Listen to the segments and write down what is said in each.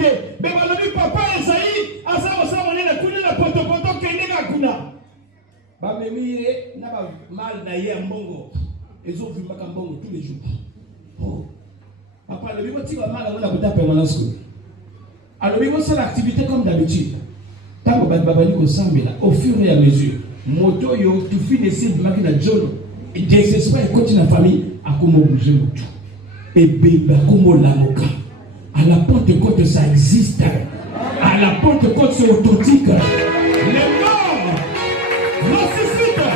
kende. Mais balobi papa Esaïe, asa osa on est tout na poto kende ka kuna. Ba memire na ba mal na ye mbongo. Ezo vima ka mbongo tous les jours. Oh. Papa le bibo ti ba mal on a kota permanence ko. Alors bibo ça l'activité comme d'habitude. Tant que babali ko sambela au fur et à mesure. Moto yo tu finis simplement na John. Et désespoir et continue la famille à comment bouger moto. Et bébé à comment la moka. À la Pentecôte ça existe. À la Pentecôte c'est authentique. Les morts ressuscitent.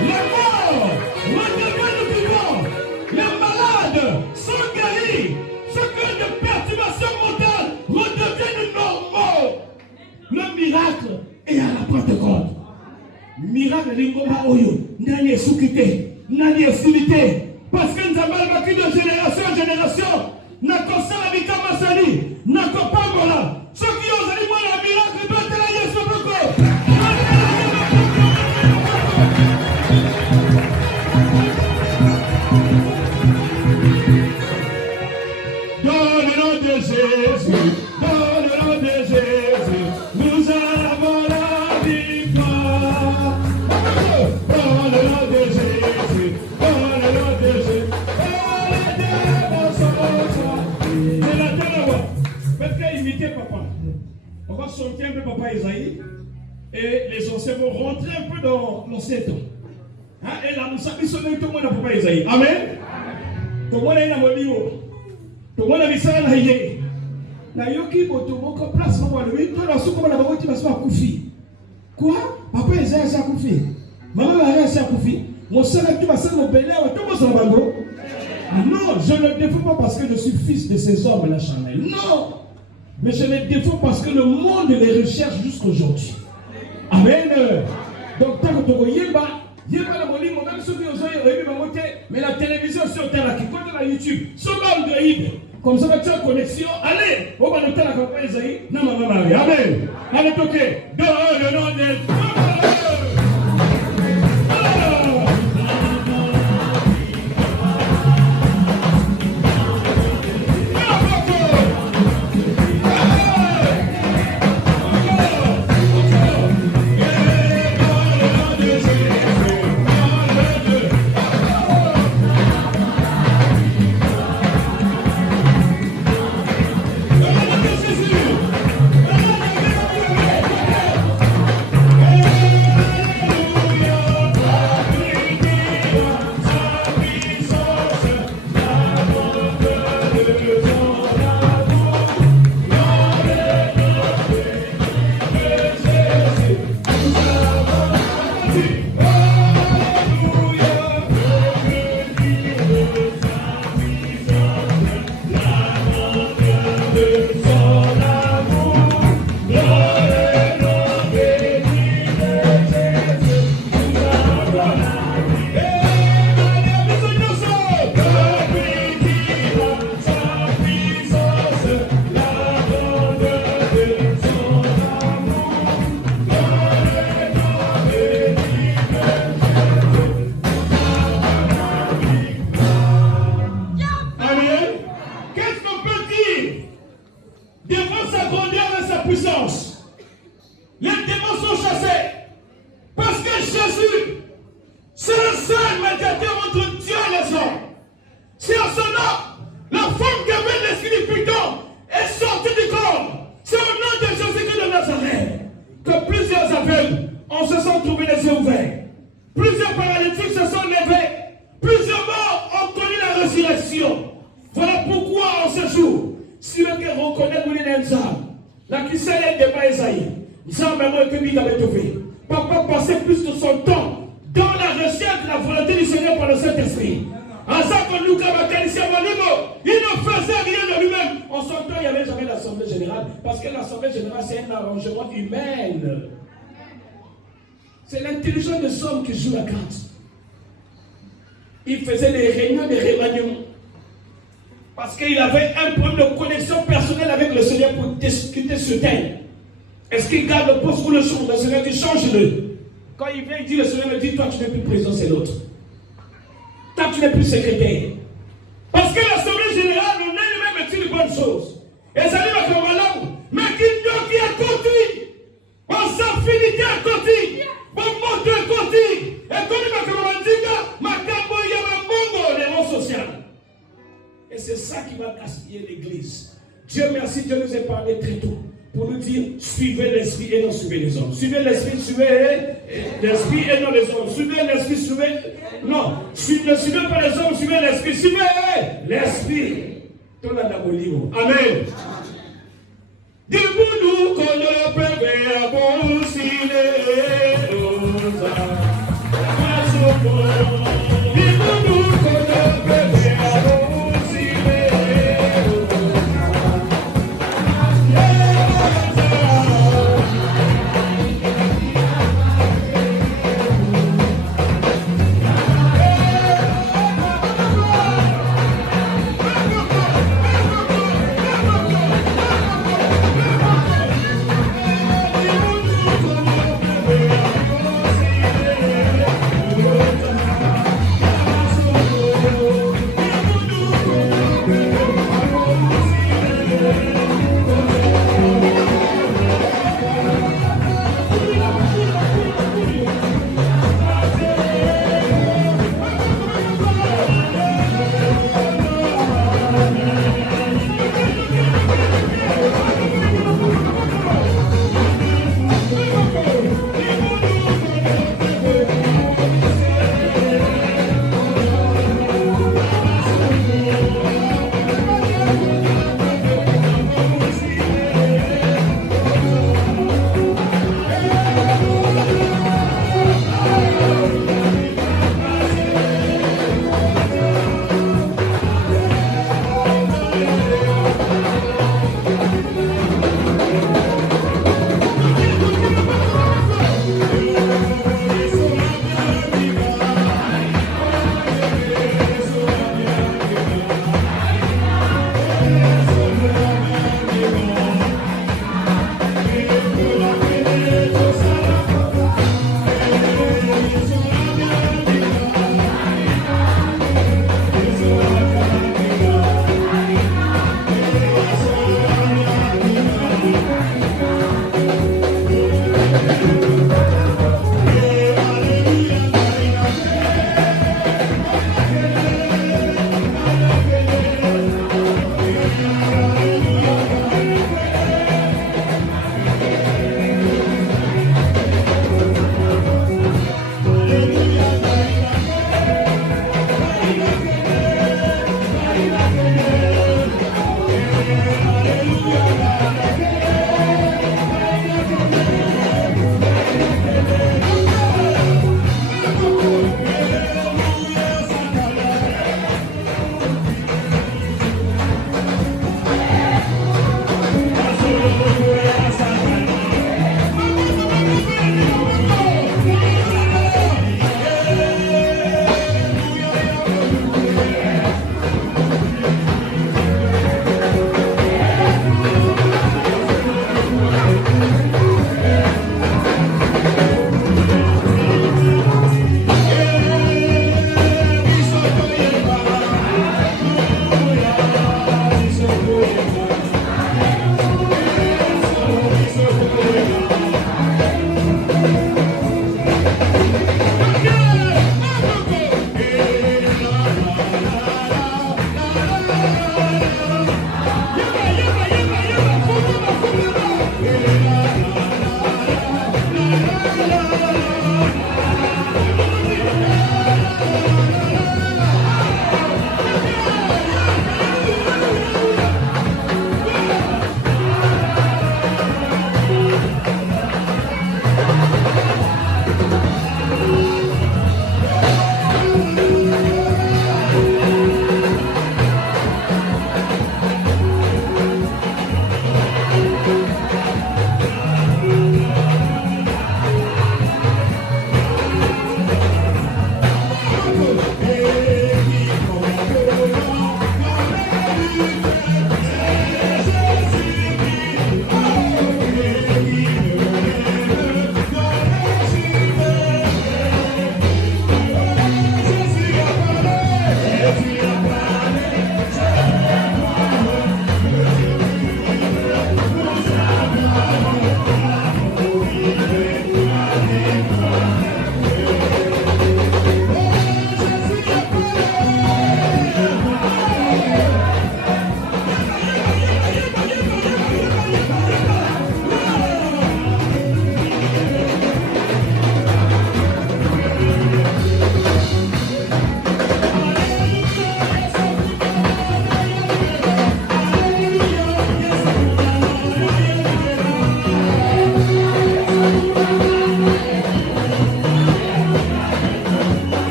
Les morts redeviennent vivants. Les malades sont guéris. Ceux qui ont des perturbations mentales redeviennent normaux. Le miracle est à la Pentecôte. Miracle l'ingoma oyo. Nani est soukité. Nani est soukité. Parce que nous avons vécu de génération en génération. N'a constat la vie comme Sali. N'a pas voilà. Ceux qui ont allé voir le miracle doivent être là. Dans le nom de Jésus. Dans le nom de Jésus. Nous avons la victoire. Dans le nom de Jésus. Dans le nom de Jésus. Papa. On va sortir un peu papa Isaïe et les anciens vont rentrer un peu dans l'ancien temps. Hein? Et là, nous savons que tout le monde a papa Isaïe. Amen. Tout le monde a un modèle. Tout le monde a mis ça là. Na yoki botoboko place mwa lui toi la souko na baboti baswa kufi. Quoi? Papa Isaïe sa kufi. Maman a sa kufi. Mon seul tu vas se rebeller à tout mon bango. Non, je ne le défends pas parce que je suis fils de ces hommes la charnel. Non. Mais je les défends parce que le monde les recherche jusqu'aujourd'hui. Amen. Donc, tant que tu mais la télévision sur terre qui compte la YouTube, sur Android, comme ça, tu as connexion. Allez, on va noter la campagne Isaïe. Non, maman, amen. Allez, toquez. Dans le nom de Papa passait plus de son temps dans la recherche de la volonté du Seigneur par le Saint-Esprit. Il ne faisait rien de lui-même. En son temps, il n'y avait jamais l'Assemblée générale. Parce que l'Assemblée générale, c'est un arrangement humain. C'est l'intelligence des hommes qui joue la carte. Il faisait des réunions, des remaniements. Parce qu'il avait un problème de connexion personnelle avec le Seigneur pour discuter sur terre. Est-ce qu'il garde le poste ou le change? Le Seigneur dit change-le. Quand il vient, il dit, le Seigneur me dit, toi tu n'es plus président, c'est l'autre. Toi tu n'es plus secrétaire. Parce que l'Assemblée générale, on a lui-même une bonne chose. Et ça dit, Dieu merci, Dieu nous a parlé très tôt pour nous dire suivez l'esprit et non suivez les hommes. Suivez l'esprit, suivez l'esprit et non les hommes. Suivez l'esprit, suivez. Non, ne suivez pas les hommes, suivez l'esprit, suivez l'esprit. Amen. Dis-nous qu'on ne peut pas bon s'il est dis-nous qu'on ne peut pas bon s'il est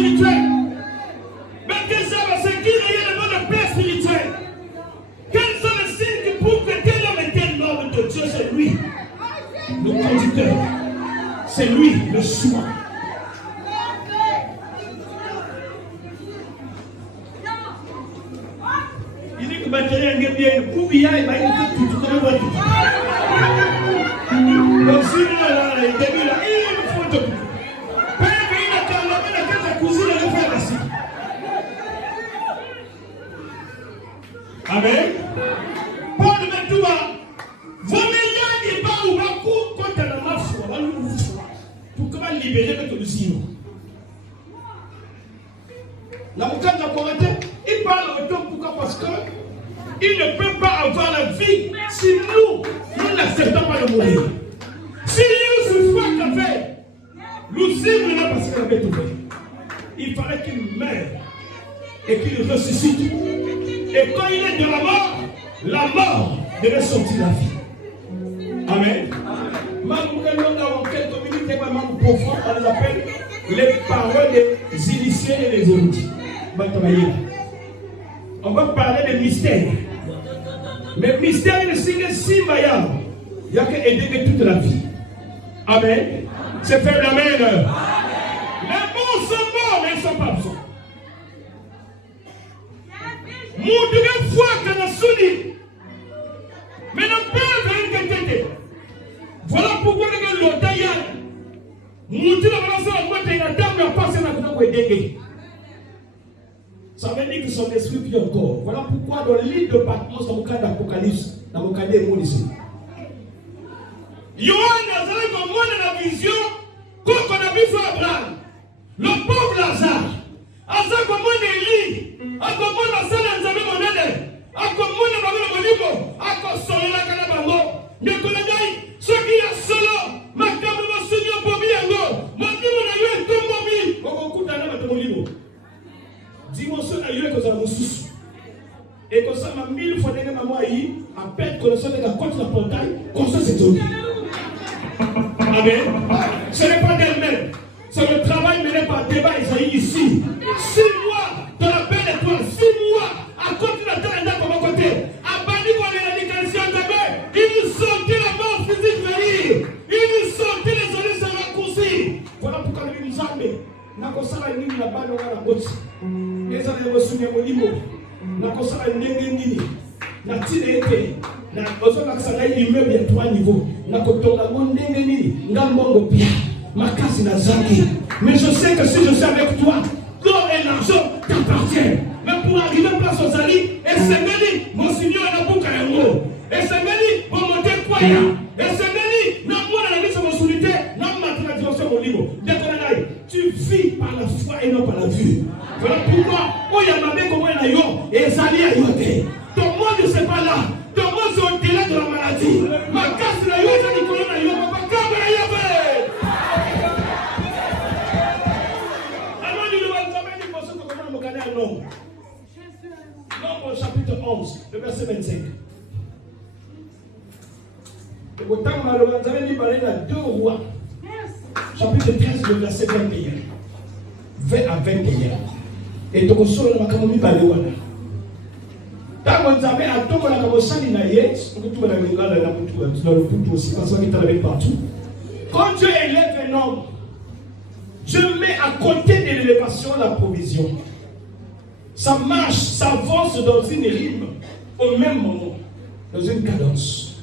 spirituelle. Mais quels sont les signes qui réellement de paix spirituelle? Quels sont les signes qui prouvent que tel homme est tel homme de Dieu? C'est lui, le conducteur. C'est lui, le choix. Il dit que le matériel est bien. Pour bien, il va y avoir tout le monde. Donc, si nous là, il faut tout. Amen. Paul met tout à voyez il va ou va contre la marche pour comment libérer le Tolosino. La boucane de Corinthien, il parle autant pourquoi parce que il ne peut pas avoir la vie si nous n'acceptons pas de mourir. Si nous souffrons qu'à faire, nous sommes là parce qu'il avait tout fait. Il fallait qu'il meure et qu'il ressuscite. Et quand il est de la mort devait sortir la vie. Amen. Dans quelques minutes, on les appelle les paroles des initiés et des érudits. On va parler des mystères. Mais mystère, le signe si vaillant, il n'y a qu'à aider toute la vie. Amen. C'est fait l'amen. Les bons sont morts, mais ils ne sont pas absents. Mon Dieu, foi que nous sommes. Mais nous ne pouvons pas. Voilà pourquoi nous sommes là. Mon Dieu, ça veut dire que son esprit vit encore. Voilà pourquoi dans le livre de Patmos, dans le cas d'Apocalypse, dans le cas des mots ici. Yohan a comme moi dans la vision, quand on a vu sur Abraham, le pauvre Lazare, à ça comme moi Élie, à comme moi la salle de Nzambe monene, à comme moi le Bible monimo, à comme solo la kanabango, mais qu'on a dit, ce qui est solo, ma caméra va se dire pour bien, mon Dieu n'a eu un tombeau, on coupe dans la tombeau. Dimension à eu que ça nous soucie. Et comme ça, ma 1000 fois de maman aïe, à peine connaissant de la côte de la portail, comme ça c'est tout. Amen. Ce n'est pas d'elle-même. C'est le travail mené par débat Isaïe ici. 6 mois dans la belle étoile. 6 mois à côté de la terre et comme à côté. À Bani, on est radicalisé en Gabé. Il nous sortait la mort physique venir. Il nous sortait les années sans raccourci. Voilà pourquoi nous nous armés. Nakosala nini la bano wana boti. Eza na wasuni molimo. Nakosala ndenge nini. Na tine ete. Na ozo nakasala immeuble ya 3 niveaux. Nakotonga ndenge nini. Ngambongo pia. Makasi na zaki. Mais je sais que si je suis avec toi, l'or et l'argent t'appartiennent. Mais pour arriver à place aux alliés, et c'est meni, mon seigneur n'a pas qu'un mot. Et c'est meni, pour monter quoi ya. Et c'est meni, n'a pas la mise sur mon soulité, n'a pas la direction mon livre. Tu vis par la foi et non par la vue. Voilà pourquoi, oh y'a ma mère comme elle a eu, et les alliés a eu. Ton monde ne sait pas là. Ton monde c'est au-delà de la maladie. Ma casse la eu, c'est Nicolas la eu, ma casse la eu. Nombre chapitre 11, le verset 25. Le temps malheureux, vous avez dit parler à 2 rois. Chapitre 13, le verset 21. 20 à 21. Et donc, sur le macamomi baléwana. Tant qu'on avait à tout, on a commencé à naïe, on peut tout la lingala dans le poutou aussi, parce qu'on est allé partout. Quand Dieu élève un homme, Dieu met à côté de l'élévation la provision. Ça marche, ça avance dans une rythme au même moment, dans une cadence.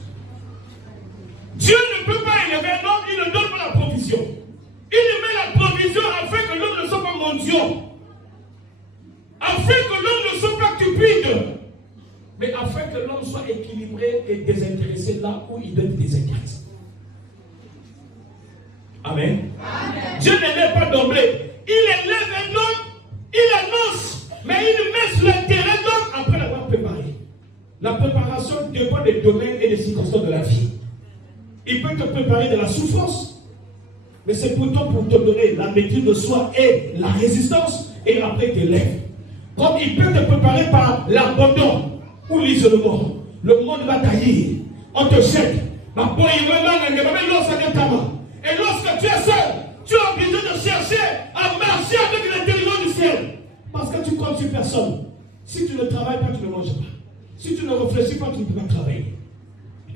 Dieu ne peut pas élever un homme, il ne donne pas la provision. Il met la provision afin que l'homme ne soit pas mendiant, afin que l'homme ne soit pas cupide, mais afin que l'homme soit équilibré et désintéressé là où il doit être désintéressé. Amen. Amen. Dieu n'élève pas d'emblée. Il élève un homme, il annonce, mais il met sur le terrain l'homme après l'avoir préparé. La préparation dépend des domaines et des circonstances de la vie. Il peut te préparer de la souffrance, mais c'est plutôt pour te donner la maîtrise de soi et la résistance, et après te lève. Comme il peut te préparer par l'abandon ou l'isolement. Le monde va taillir, on te jette. Et lorsque tu es seul, tu es obligé de chercher à marcher avec l'intelligence Parce que tu comptes sur personne. Si tu ne travailles pas, tu ne manges pas. Si tu ne réfléchis pas, tu ne peux pas travailler.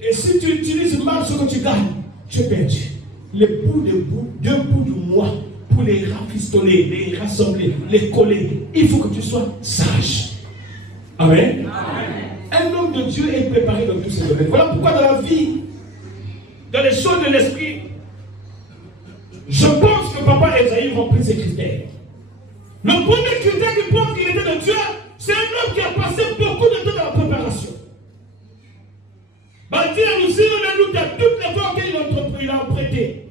Et si tu utilises mal ce que tu gagnes, tu es perdu. Deux bouts du mois pour les rafistoler, les rassembler, les coller. Il faut que tu sois sage. Amen. Un homme de Dieu est préparé dans tous ces domaines. Voilà pourquoi dans la vie, dans les choses de l'esprit, je pense que Papa Esaïe remplit ces critères. Le premier critère qui prouve qu'il était de Dieu, c'est un homme qui a passé beaucoup de temps dans la préparation. Bâtir nous aussi, on a toutes les fois qu'il a emprunté.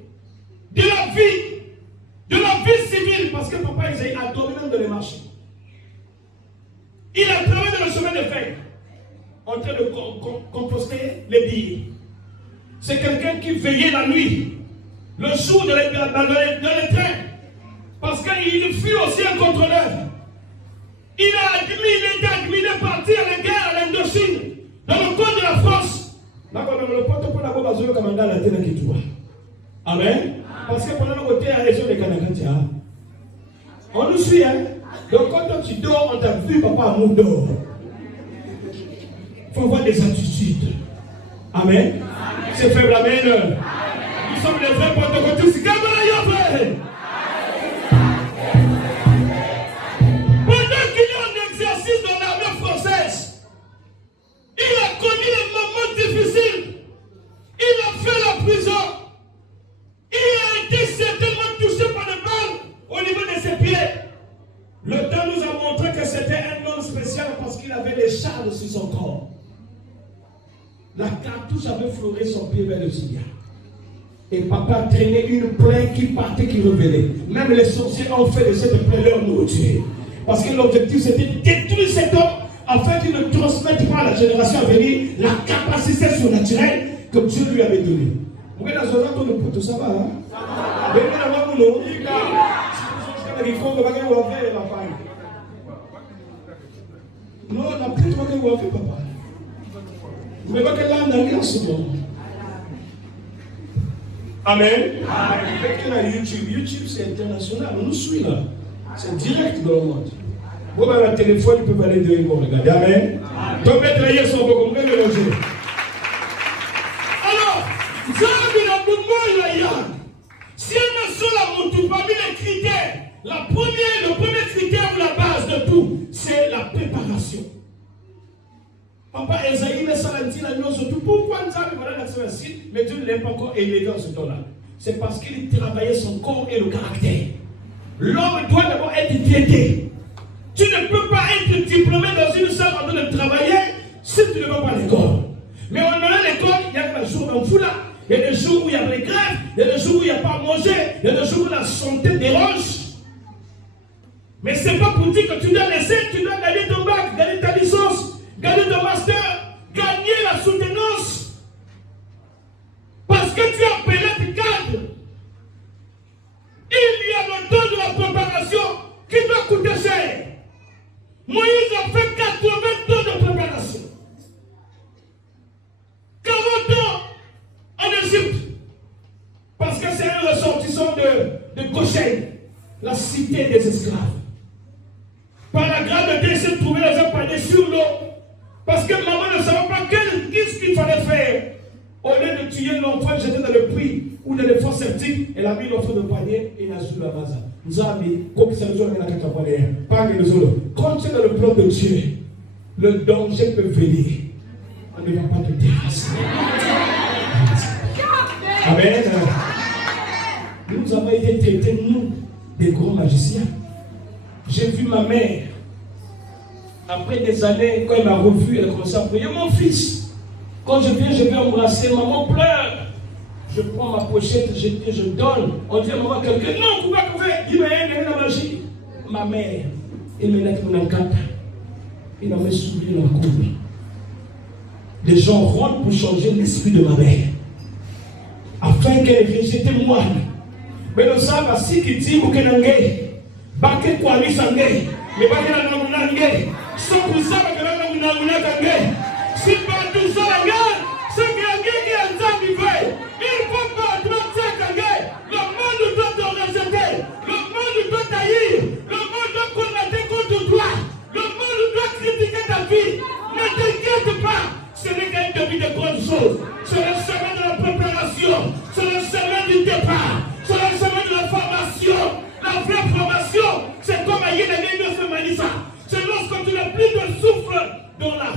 De la vie civile, parce que Papa Esaïe a dormi même dans les marchés. Il a travaillé dans le chemin de fer, en train de composter les billets. C'est quelqu'un qui veillait la nuit, le jour dans les trains, parce qu'il fut aussi un contrôleur. Il était admis de partir à la guerre à l'Indochine, dans le coin de la France. Là, on a le porte pour la bombe à Zolo Kamanda, la tête qui tourne. Amen. Parce que pendant le côté à la région de Kanakatia, on nous suit, hein. Donc quand tu dors, on t'a vu, papa, amour dort. Il faut avoir des attitudes. Amen. C'est faible, amen. Nous sommes les vrais porte-côtés. Pendant qu'il est en exercice dans l'armée française, il a connu les moments difficiles. Il a fait la prison. Il a été certainement touché par des balles au niveau de ses pieds. Le temps nous a montré que c'était un homme spécial parce qu'il avait des charges sur son corps. La cartouche avait fleuré son pied vers le cigare. Et papa traînait une plaie qui partait, qui revenait. Même les sorciers ont fait de cette plaie leur nourriture. Parce que l'objectif c'était de détruire cet homme afin qu'il ne transmette pas à la génération à venir la capacité surnaturelle que Dieu lui avait donnée. Vous voyez, dans un autre de poteau, ça va, hein? Vous voyez, là, vous non, on a pris toi que vous avez fait, papa. Vous ne pouvez pas que là, on a rien ce moment. Amen. Amen. YouTube, c'est international. On nous suit là. C'est direct dans le monde. Vous avez un téléphone, vous pouvez aller derrière vous regarder. Amen. Donc, mettre les yeux sur vos comptes, le loger. Alors, si on est sur la moto, parmi les critères, le premier critère ou la base de tout, c'est la préparation. Papa Esaïe met ça dit la nuit surtout. Pourquoi nous avons voilà l'accès ainsi, mais Dieu ne l'a pas encore élevé dans ce temps-là. C'est parce qu'il travaillait son corps et le caractère. L'homme doit d'abord être traité. Tu ne peux pas être diplômé dans une salle en train de travailler si tu ne vas pas à l'école. Mais on a l'école, il y a des jours en foula, il y a des jours où il y a des grèves, il y a des jours où il n'y a pas à manger, il y a des jours où la santé dérange. Mais ce n'est pas pour dire que tu dois laisser, tu dois gagner ton bac, gagner ta licence, gagner ton master, gagner la soutenance. Parce que tu as appelé tes cadres. Il y a le temps de la préparation qui doit coûter cher. Moïse a fait 80 ans de préparation. 40 ans en Égypte. Parce que c'est un ressortissant de Goshen, la cité des esclaves. Par la grâce de Dieu, il s'est trouvé dans un panier sur l'eau. Parce que maman ne savait pas qu'est-ce qu'il fallait faire. Au lieu de tuer l'enfant, jeter dans le puits ou dans les fosses septiques, elle a mis l'enfant de panier et il a joué la base. Nous avons mis, comme ça nous a mis la carte à panier. Pas que nous autres. Quand tu es dans le plan de Dieu, le danger peut venir. On ne va pas te terrasser. Amen. Nous avons été traités, nous, des grands magiciens. J'ai vu ma mère, après des années, quand elle m'a revu, elle a commencé à prier, mon fils. Quand je viens, je vais embrasser, maman pleure. Je prends ma pochette, je donne. On dit à maman, quelqu'un, non, vous pouvez, il m'a aidé la magie. Ma mère, elle me l'a dit, mon encanta. Il m'a mis soulevé dans la cour. Les gens rentrent pour changer l'esprit de ma mère. Afin qu'elle rejette moi. Mais le savent, si qui dit, vous qu'elle est Baké Kwali Sangé, mais Baké la Namunangé, sans pour ça, Baké la Namunangé. Si pas tout ça, c'est quelqu'un qui est en train de vivre. Il faut pas te le monde doit te rejeter, le monde doit taillir, le monde doit commettre contre toi.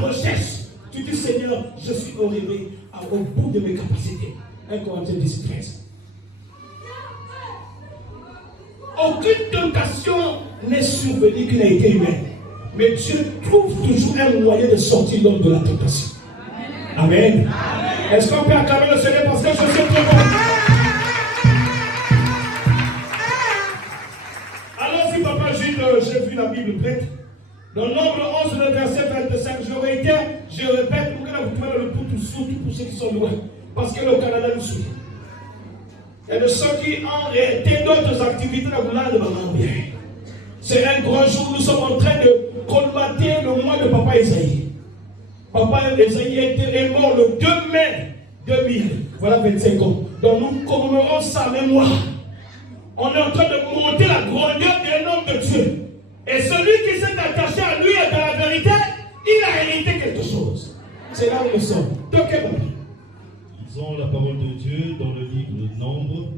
recherche. Tu dis, Seigneur, je suis arrivé au bout de mes capacités. 1 Corinthiens 10, 13. Aucune tentation n'est survenue qui n'a été humaine. Mais Dieu trouve toujours un moyen de sortir l'homme de la tentation. Amen. Est-ce qu'on peut acclamer le Seigneur parce que je suis très bon? Alors si papa j'ai vu la Bible prête. Dans Nombre 11, le verset 25, je répète, pour que vous trouvez le poutou, surtout pour ceux qui sont loin. Parce que le Canada nous suit. Il y a de ceux qui ont réalité d'autres activités dans le de maman bien. C'est un grand jour, nous sommes en train de colmater le mois de Papa Isaïe. Papa Isaïe est mort le 2 mai 2000. Voilà 25 ans. Donc nous commémorons sa mémoire. On est en train de monter la grandeur d'un homme de Dieu. Et celui qui s'est attaché à lui et dans la vérité, il a hérité quelque chose. C'est là où nous sommes. Donc, lisons la parole de Dieu dans le livre de Nombre,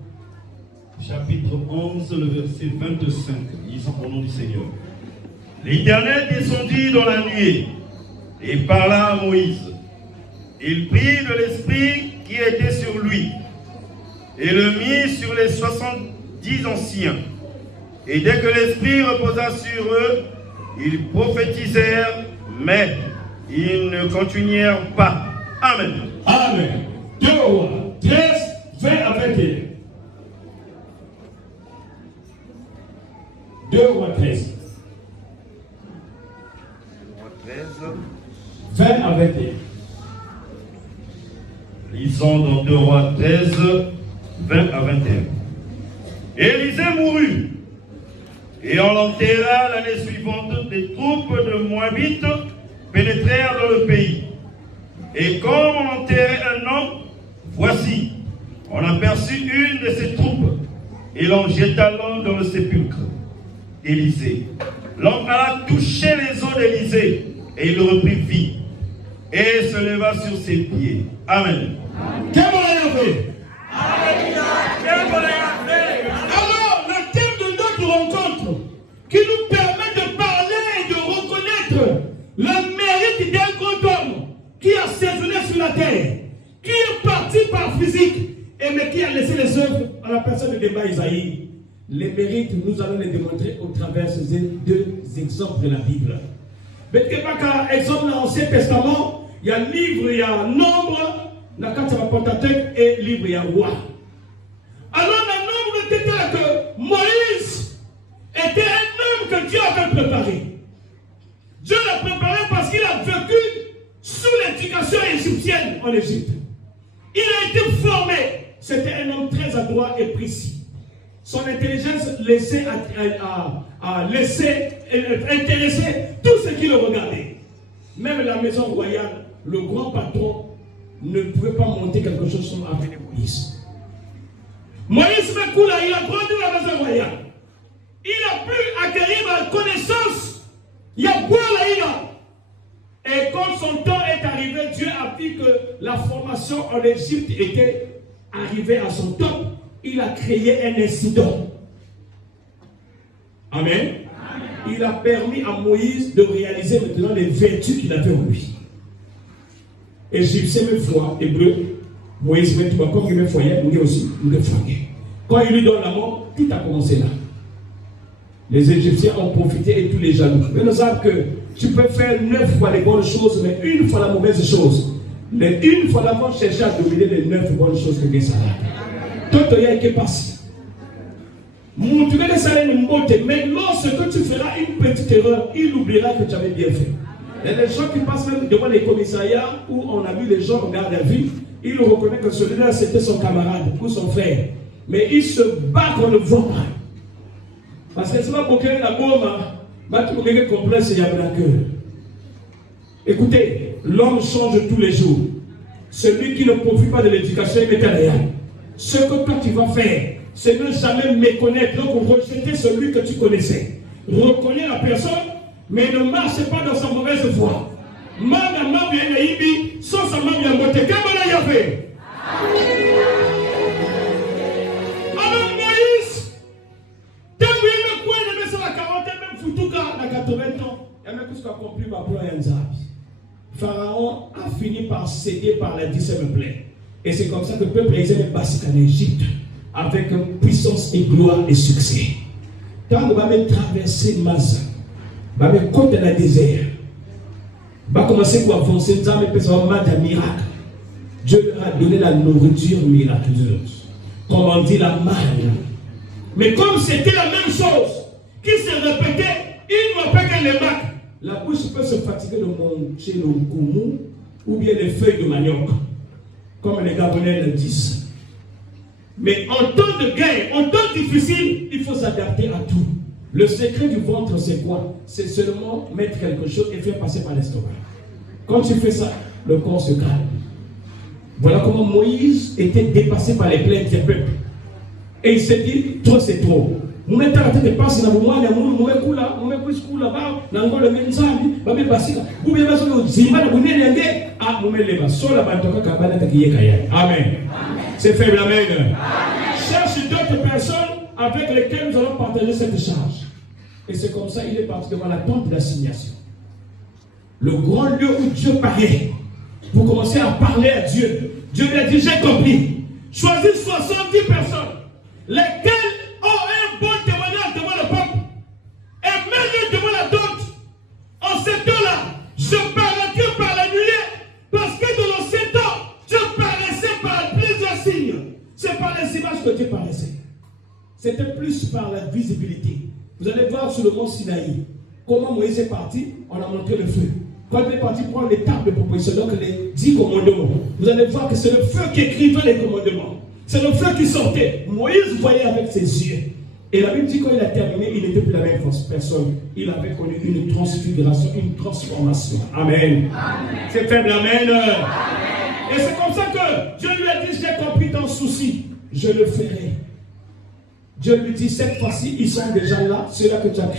chapitre 11, le verset 25. Lisons au nom du Seigneur. L'Éternel descendit dans la nuée et parla à Moïse. Il prit de l'esprit qui était sur lui et le mit sur les 70 anciens. Et dès que l'esprit reposa sur eux, ils prophétisèrent, mais ils ne continuèrent pas. Amen. Amen. 2 Rois 13, 20 à 21. 2 Rois 13. 20 à 21. Lisons dans 2 Rois 13, 20 à 21. Élisée mourut. Et on l'enterra l'année suivante. Des troupes de Moabites pénétrèrent dans le pays. Et comme on enterrait un homme, voici, on aperçut une de ces troupes, et l'on jeta l'homme dans le sépulcre. Élisée. L'homme alla toucher les os d'Élisée, et il reprit vie, et se leva sur ses pieds. Amen. Alors, le thème de notre rencontre, qui nous permet de parler et de reconnaître le mérite d'un grand homme qui a séjourné sur la terre, qui est parti par physique, mais qui a laissé les œuvres à la personne de débat Isaïe. Les mérites, nous allons les démontrer au travers de ces deux exemples de la Bible. Mais par exemple, dans l'Ancien Testament, il y a livre, il y a nombre, la carte de la Pentateuque et livre, il y a roi. Alors, le nombre était là que Moïse était un homme que Dieu avait préparé. Dieu l'a préparé parce qu'il a vécu sous l'éducation égyptienne en Égypte. Il a été formé. C'était un homme très adroit et précis. Son intelligence laissait intéresser tout ce qui le regardait. Même la maison royale, le grand patron ne pouvait pas monter quelque chose sans avec Moïse. Moïse Mekoula, il a grandi dans la maison royale. Il a pu acquérir la connaissance. Il y a quoi là, et quand son temps est arrivé, Dieu a vu que la formation en Égypte était arrivée à son top. Il a créé un incident. Amen. Amen. Il a permis à Moïse de réaliser maintenant les vertus qu'il avait en lui. Égyptien me foi, hébreu, Moïse me tout comme il me foyer, il aussi, il me foyer. Quand il lui donne la mort, tout a commencé là. Les Égyptiens ont profité et tous les jaloux. Mais nous savons que tu peux faire 9 fois les bonnes choses, mais une fois la mauvaise chose. Mais une fois la mort, chercher à dominer les 9 bonnes choses que Dieu a. Toi, tu as qui passe. Mais lorsque tu feras une petite erreur, il oubliera que tu avais bien fait. Et les gens qui passent même devant les commissariats où on a vu les gens en garde à vue, ils reconnaissent que celui-là c'était son camarade ou son frère. Mais il se bat qu'on ne voit pas. Parce que c'est pas pour que la bombe, tu peux complexe et il y a un cœur. Écoutez, l'homme change tous les jours. Celui qui ne profite pas de l'éducation est mécanique. Ce que toi tu vas faire, c'est ne jamais méconnaître. Donc rejeter celui que tu connaissais. Reconnais la personne, mais ne marche pas dans sa mauvaise voie. Alors Moïse, tant que il me croit, sur la quarantaine, même Futuka, à 80 ans, il y a même plus qu'à accomplir ma plan et un zabi. Pharaon a fini par céder par la 10e plaie. Et c'est comme ça que le peuple est passé en Égypte avec puissance et gloire et succès. Quand on va traverser Maza, on va côte dans le désert, on va commencer à avancer dans un miracle. Dieu leur a donné la nourriture miraculeuse. Comme on dit la manne. Mais comme c'était la même chose qui se répétait, il ne va pas que les macs. La bouche peut se fatiguer de manger le goumou ou bien les feuilles de manioc, comme les Gabonais le disent. Mais en temps de guerre, en temps difficile, il faut s'adapter à tout. Le secret du ventre, c'est quoi? C'est seulement mettre quelque chose et faire passer par l'estomac. Quand tu fais ça, le corps se calme. Voilà comment Moïse était dépassé par les plaintes du peuple. Et il s'est dit, trop c'est trop. Vous mettez la tête passe dans le mois, vous mettez là, vous mettez là-bas, dans le même samedi, vous mettez passé là. Vous mettez passé là, vous mettez là, ah, vous mettez là, sur la bantoka, kabana, takiye. Amen. C'est faible, amen. Cherche d'autres personnes avec lesquelles nous allons partager cette charge. Et c'est comme ça, il est parti devant la tente d'assignation. Le grand lieu où Dieu paraît. Pour commencer à parler à Dieu. Dieu lui a dit, j'ai compris. Choisis 70 personnes, lesquelles ont un bon témoignage devant le peuple. Et mets-les devant la tente. En ce temps-là, je parle à Dieu par la nuit. Parce que dans l'ancien temps, Dieu paraissait par plusieurs signes. C'est par les images que Dieu paraissait. C'était plus par la visibilité. Vous allez voir sur le mont Sinaï, comment Moïse est parti, on a montré le feu. Quand il est parti prendre les tables de proposition, donc les 10 commandements, vous allez voir que c'est le feu qui écrivait les commandements. C'est le feu qui sortait. Moïse voyait avec ses yeux. Et la Bible dit quand il a terminé, il n'était plus la même personne. Il avait connu une transfiguration, une transformation. Amen. Amen. C'est faible, amen. Amen. Et c'est comme ça que Dieu lui a dit, j'ai compris ton souci, je le ferai. Dieu lui dit, cette fois-ci, ils sont déjà là, ceux-là que tu as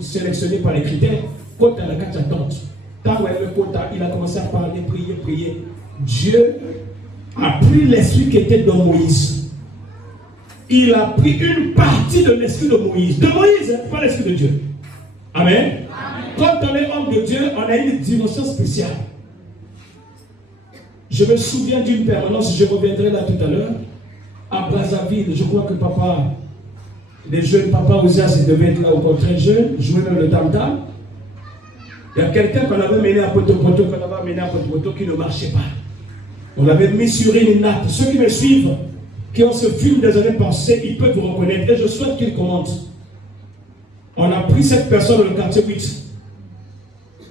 sélectionné par les critères, quand tu as la carte d'attente. Il a commencé à parler, prier. Dieu a pris l'esprit qui était dans Moïse. Il a pris une partie de l'esprit de Moïse. De Moïse, pas l'esprit de Dieu. Amen. Quand on est homme de Dieu, on a une dimension spéciale. Je me souviens d'une permanence, je reviendrai là tout à l'heure, à Brazzaville. Je crois que papa, les jeunes papas Ozias devaient être là au contraire jeune, jouer même le tam-tam. Il y a quelqu'un qu'on avait mené à Poto-Poto, qui ne marchait pas. On l'avait mis sur une natte. Ceux qui me suivent, qui ont ce film des années passées, ils peuvent vous reconnaître. Et je souhaite qu'ils commentent. On a pris cette personne dans le quartier 8.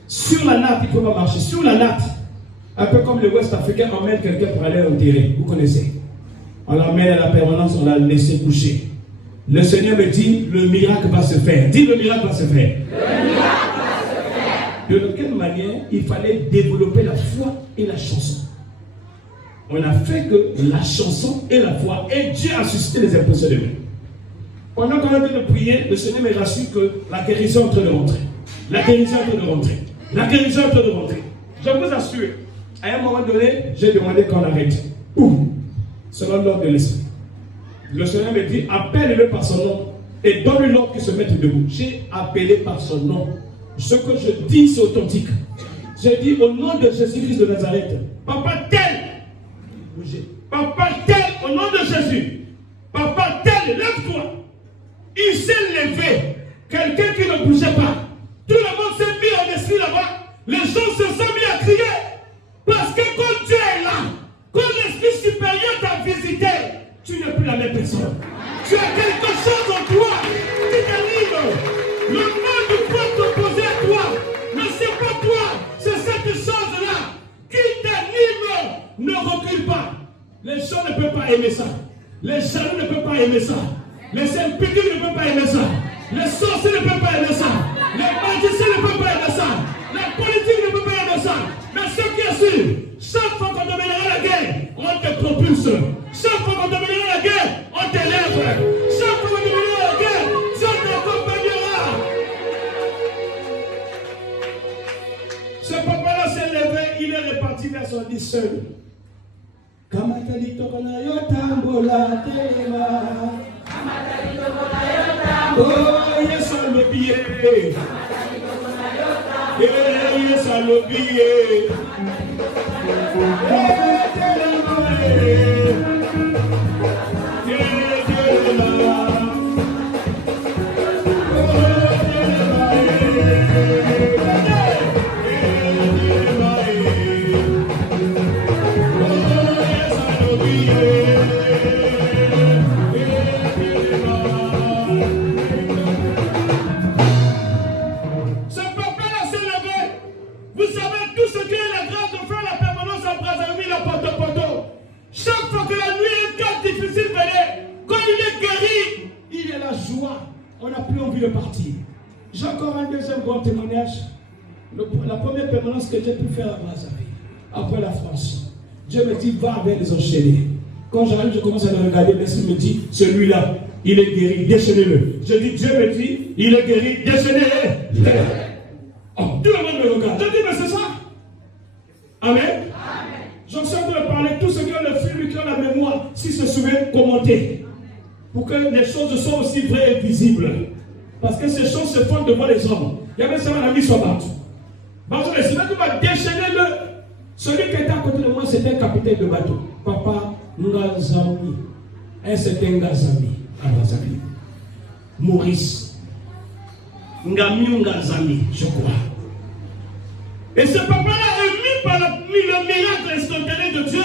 Sur la natte, il ne peut pas marcher. Sur la natte, un peu comme les Ouest Africains emmènent quelqu'un pour aller enterrer. Vous connaissez. On l'emmène à la permanence, on l'a laissé coucher. Le Seigneur me dit, le miracle va se faire. Dis, le miracle va se faire. Le miracle. De quelle manière il fallait développer la foi et la chanson. On a fait que la chanson et la foi, et Dieu a suscité les impressions de nous. Pendant qu'on a dit de prier, le Seigneur me rassure que la guérison est en train de rentrer. La guérison est en train de rentrer. La guérison est en train de rentrer. Je vous assure, à un moment donné, j'ai demandé qu'on arrête. Où? Selon l'ordre de l'esprit. Le Seigneur me dit, appelle-le par son nom et donne-lui l'ordre qu'il se mette debout. J'ai appelé par son nom. Ce que je dis, c'est authentique. J'ai dit au nom de Jésus-Christ de Nazareth, Papa tel, bougez. Papa tel, au nom de Jésus, Papa tel, lève-toi. Il s'est levé. Quelqu'un qui ne bougeait pas. Tout le monde s'est mis en esprit là-bas. Les gens se sont mis à crier. Parce que quand Dieu est là, quand l'esprit supérieur t'a visité, tu n'es plus la même personne. Tu as quelque chose en toi qui t'anime. Le monde ne peut t'opposer à toi. Mais c'est pas toi, c'est cette chose-là qui t'anime. Ne recule pas. Les gens ne peuvent pas aimer ça. Les jaloux ne peuvent pas aimer ça. Les impies ne peuvent pas aimer ça. Les sorciers ne peuvent pas aimer ça. Les magiciens ne peuvent pas aimer ça. La politique ne peut pas aimer ça. Mais ce qui est sûr, chaque fois qu'on te mènera la guerre, on te propulse. Chaque fois qu'on te mènera la guerre, on t'élève. Chaque fois qu'on te mènera la guerre, Dieu t'accompagnera. Ce papa-là s'est levé, il est reparti vers son lit seul. Oh, yes, on le billet. On n'a plus envie de partir. J'ai encore un deuxième grand témoignage. La première permanence que j'ai pu faire à Brazzaville, après la France. Dieu me dit, va avec les enchaînés. Quand j'arrive, je commence à le regarder. L'esprit me dit, celui-là, il est guéri, déchaînez-le. Je dis, Dieu me dit, il est guéri, déchaînez-le. Oh, tout le monde me regarde. Je dis, mais c'est ça. Amen. J'en suis en train de parler. Tous ceux qui ont le film, qui ont la mémoire, s'ils se souviennent, commentez. Pour que les choses soient aussi vraies et visibles. Parce que ces choses se font devant les hommes. Il y avait ça, mon ami Sobat. Le Seigneur m'a déchaîné le. Celui qui était à côté de moi, c'était un capitaine de bateau. Papa Ngazami. Un certain Ngazami à Brazzaville. Maurice. Ngami Ngazami, je crois. Et ce papa-là, ému par le miracle instantané de Dieu,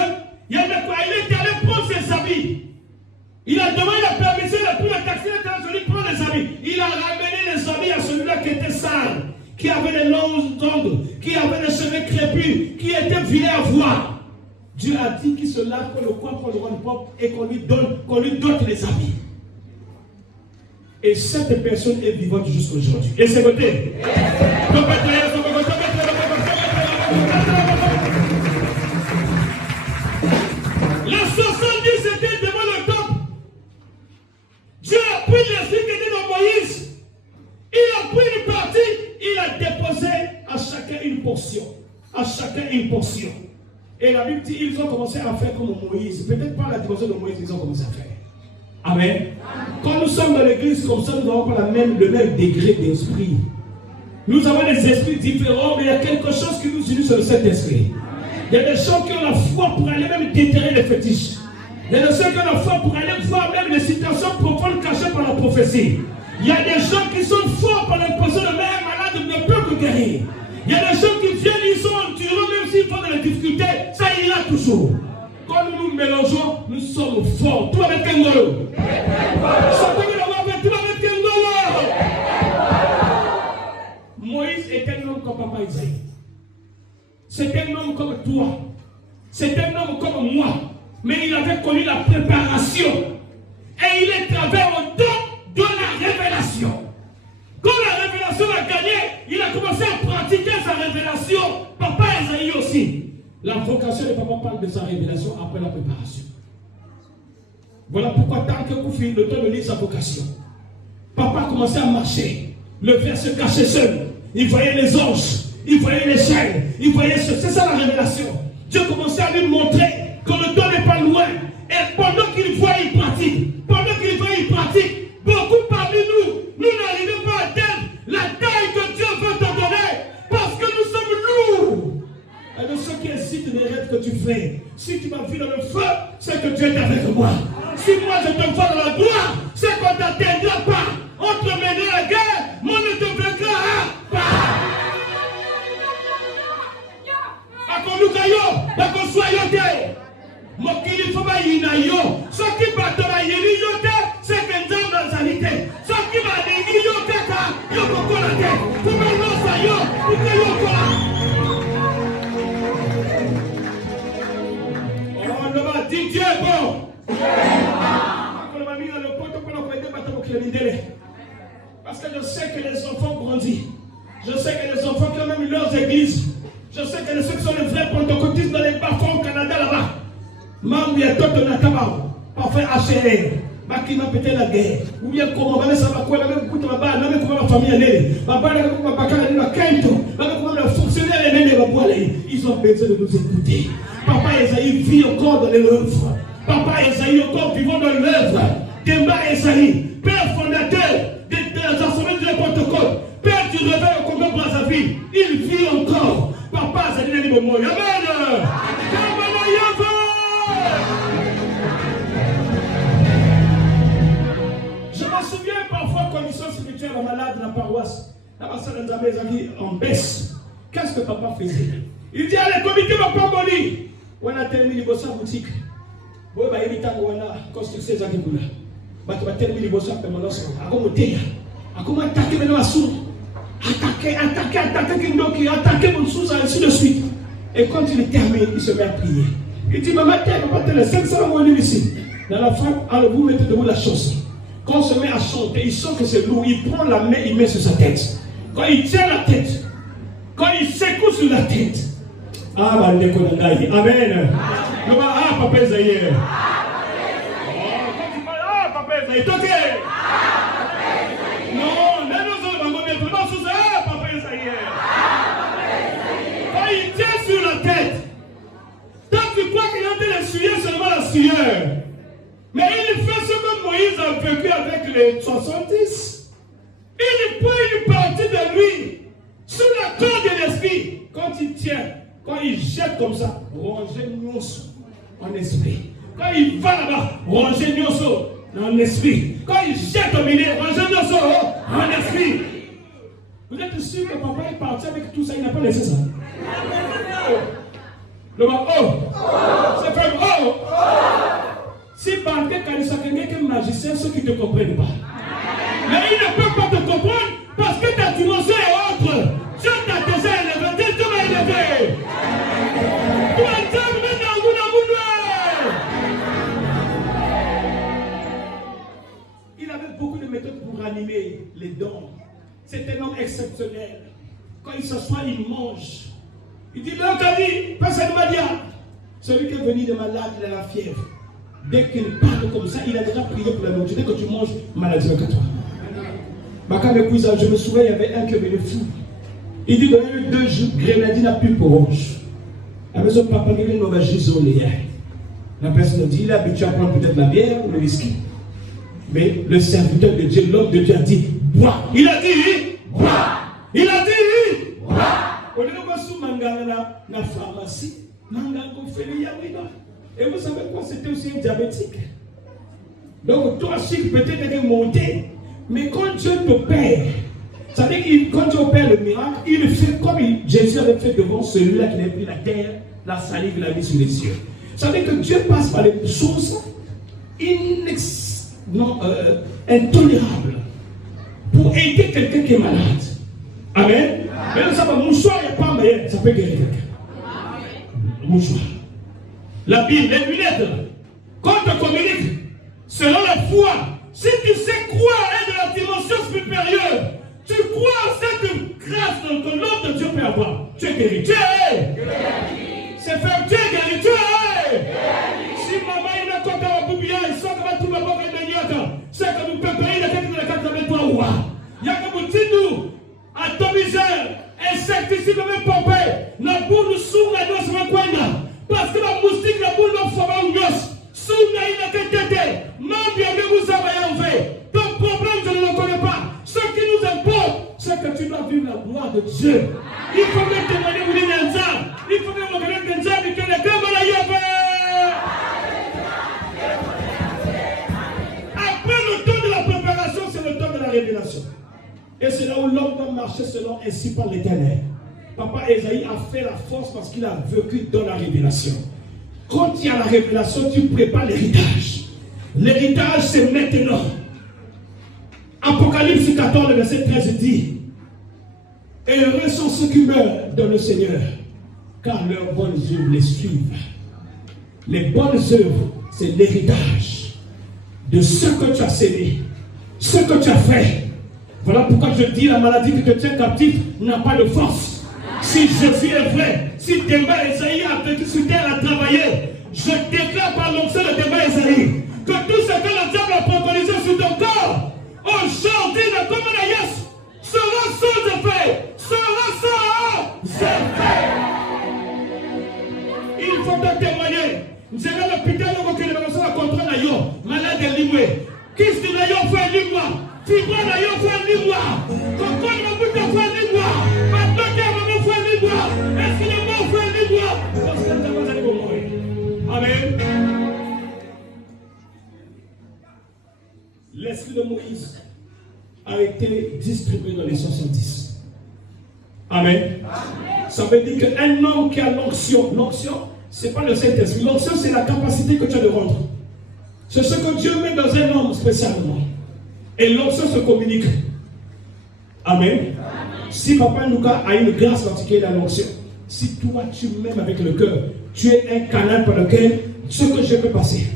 il avait quoi? Il était allé prendre ses habits. Il a demandé la permission, il a pris le taxi, il est allé prendre les habits. Il a ramené les habits à celui-là qui était sale, qui avait les longs ongles, qui avait les cheveux crépus, qui était vilain à voir. Dieu a dit qu'il se lave pour le corps, pour le rendre propre et qu'on lui donne les habits. Et cette personne est vivante jusqu'à aujourd'hui. Et c'est côté. La 70 était devant le temple. Dieu a pris l'esprit qui était dans Moïse. Il a pris une partie, il a déposé à chacun une portion. À chacun une portion. Et la Bible dit, ils ont commencé à faire comme Moïse. Peut-être pas la dimension de Moïse, ils ont commencé à faire. Amen. Quand nous sommes dans l'église comme ça, nous n'avons pas le même degré d'esprit. Nous avons des esprits différents, mais il y a quelque chose qui nous unit sur le Saint-Esprit. Il y a des gens qui ont la foi pour aller même déterrer les fétiches. Il y a des gens qui ont la foi pour aller voir même les situations profondes cachées par la prophétie. Il y a des gens qui sont forts par l'impression de même malade ne peut que guérir. Il y a des gens qui viennent, ils sont endurants, même s'ils font des difficultés, ça ira toujours. Quand nous nous mélangeons, nous sommes forts. Tout avec Kengolo. Moïse était un homme comme Papa Isaïe. C'est un homme comme toi. C'est un homme comme moi. Mais il avait connu la préparation. Et il est travaillé au don de la révélation. Quand la révélation a gagné, il a commencé à pratiquer sa révélation. Papa Isaïe aussi. La vocation de papa parle de sa révélation après la préparation. Voilà pourquoi tant que vous finissez le temps de lire sa vocation. Papa commençait à marcher. Le père se cachait seul. Il voyait les anges. Il voyait les chaînes. Il voyait ce. C'est ça la révélation. Dieu commençait à lui montrer que le temps n'est pas loin. Et pendant qu'il voit, il pratique. Pendant qu'il voit, il pratique. Beaucoup parmi nous, nous n'arrivons pas à atteindre la taille que Dieu veut te donner. Parce que nous sommes lourds. Et de ceux qui hésitent les rêves que tu fais, si tu m'as vu dans le feu, c'est que Dieu est avec moi. Si moi je te vois dans la gloire, c'est qu'on ne t'atteindra pas. On te mènera la guerre, mais on ne te vaincra pas. Mokili faut pas yinayo. Ce qui va te la yinayote, c'est que Dieu dans sa vie. Ce qui va yinayote, yo beaucoup la tête. Pour me lancer yo, pour que yo quoi. On ne va dire Dieu est bon. On va mis dans le pot pour nous aider à battre parce que je sais que les enfants grandissent. Je sais que les enfants qui ont même leurs églises. Je sais que ceux qui sont les vrais pentecôtistes dans les bas-fonds au Canada là-bas. Même il y a d'autres Natabao, parfait HR, qui m'a pété la guerre. Ou bien comment on va laisser ma quoi, la même coupe là-bas, la même comment ma famille est. Ma balle, la même comment ma balle, la quinte, la même comment le fonctionnaire est né, ils ont besoin de nous écouter. Papa Esaïe vit encore dans l'œuvre. Papa Esaïe encore vivant dans l'œuvre. Demba Esaïe, père fondateur des assemblées de la Pentecôte, père du réveil au Congo Brazzaville, il vit Je me souviens parfois, commission spirituelle à malade de la paroisse. La personne en baisse. Qu'est-ce que papa faisait? Il dit, allez, comité va pas mourir. On a terminé le boutique. Bon, bah, il y a une construction de Zakibula. Bah, tu vas terminer le bossa permanence. À comment t'es? À comment attaquer maintenant à sourd? Attaquer mon sous, ainsi de suite. Et quand il termine, il se met à prier. Il dit, maman, les 500 mots ici. Dans la femme, alors vous mettez debout la chanson. Quand on se met à chanter, il sent que c'est lourd. Il prend la main, il met sur sa tête. Quand il tient la tête, quand il secoue sur la tête. Ah, bah, le déconnaille. Amen. Ah, papa Esaïe. Quand tu parles, ah, papa Esaïe. Ok. Non, nous allons bien tout le monde sous ah, papa Esaïe. Quand il tient sur la tête, toi tu crois qu'il a été la sueur, seulement la sueur. Mais il fait ce que Moïse a vécu avec les 70. Il prend une partie de lui sous la corde de l'esprit. Quand il tient, quand il jette comme ça, ranger Nyonso en esprit. Quand il va là-bas, ranger Nyonso en esprit. Quand il jette au milieu, ranger Nyonso en esprit. Vous êtes sûr que papa est parti avec tout ça, il n'a pas laissé ça? Le mot oh, c'est comme oh. Si Banté Kalissa quelqu'un qui est magicien, ceux qui ne te comprennent pas. Mais ils ne peuvent pas te comprendre parce que ta dimension est autre. Dieu t'a déjà élevé, Dieu m'a élevé. Toi, Dieu m'a Il avait beaucoup de méthodes pour animer les dons. C'est un homme exceptionnel. Quand il s'assoit, il mange. Il dit, mais Kadi, personne ne m'a dit. Celui qui est venu de malade, il a la fièvre. Dès qu'il parle comme ça, il a déjà prié pour la nourriture. Dès que tu manges, maladie avec toi. Je me souviens, il y avait un qui est venu fou. Il dit, dans les 2 jours, grenadine n'a plus pour orange. La maison papa, il va gisoler. La personne dit, il est habitué à prendre peut-être la bière ou le whisky. Mais le serviteur de Dieu, l'homme de Dieu a dit, bois. Il a dit, bois. Il a dit, bois. On est sous Mangana, la pharmacie. Mangana, fait le yamina. Et vous savez quoi, c'était aussi un diabétique. Donc toi, si peut-être monter, mais quand Dieu te perd, ça veut dire que quand Dieu opère le miracle, il fait comme Jésus avait fait devant celui-là qui avait pris la terre, la salive, il l'a mis sur les cieux. Ça veut dire que Dieu passe par les choses intolérables pour aider quelqu'un qui est malade. Amen. Mais ça va, mouchoir, il n'y a pas moyen, ça peut guérir quelqu'un. Mouchoir. La Bible, les lunettes, quand tu communiques, selon la foi, si tu sais croire à de la dimension supérieure, tu crois en cette grâce que l'homme de Dieu peut avoir. Tu es guéri. Tu es c'est faire, tu es guéri. Tu es si maman il a compté à Boubia, il sort comme tout le monde de Nyaka, c'est que nous pouvons payer la tête de la carte avec toi. Il y a comme nous, atomiseur, insecticide, même pompé, la boule sous la noce, parce que la moustique, la boule va former une noce. Sous la tête, non bien que vous avez fait. Ton problème, je ne le connais pas. Ce qui nous importe, c'est que tu dois vivre la gloire de Dieu. Il faut que tu témoigner vous dire un job. Il faut que vous regardiez un job et que les gamins la y Après le temps de la préparation, c'est le temps de la révélation. Et c'est là où l'homme doit marcher selon ainsi par l'Éternel. Papa Esaïe a fait la force parce qu'il a vécu dans la révélation. Quand il y a la révélation, tu prépares l'héritage. L'héritage, c'est maintenant. Apocalypse 14, le verset 13 dit, et heureux sont ceux qui meurent dans le Seigneur, car leurs bonnes œuvres les suivent. Les bonnes œuvres, c'est l'héritage de ce que tu as sémé, ce que tu as fait. Voilà pourquoi je dis, la maladie qui te tient captif n'a pas de force. Si Jésus est vrai, si Demba Esaïe a vécu sur terre à travailler, je déclare par l'onction de Demba Esaïe que tout ce que le diable a préconisé sur ton corps, aujourd'hui, le commun de Yes sera sans effet, sera sans effet. Il faut te témoigner. Nous avons l'hôpital qui est à contre Nayo, malade de Limoué. Qu'est-ce que Nayo fait Limoué? Fibra Nayo fait Limoué. Coco ne peut pas faire Limoué. Maintenant, est-ce qu'il est mort fait distribués dans les 70. Amen. Ça veut dire qu'un homme qui a l'onction, ce n'est pas le Saint-Esprit. L'onction, c'est la capacité que tu as de rendre. C'est ce que Dieu met dans un homme spécialement. Et l'onction se communique. Amen. Si Papa Nouka a une grâce particulière à l'onction, si toi tu m'aimes avec le cœur, tu es un canal par lequel ce que je peux passer.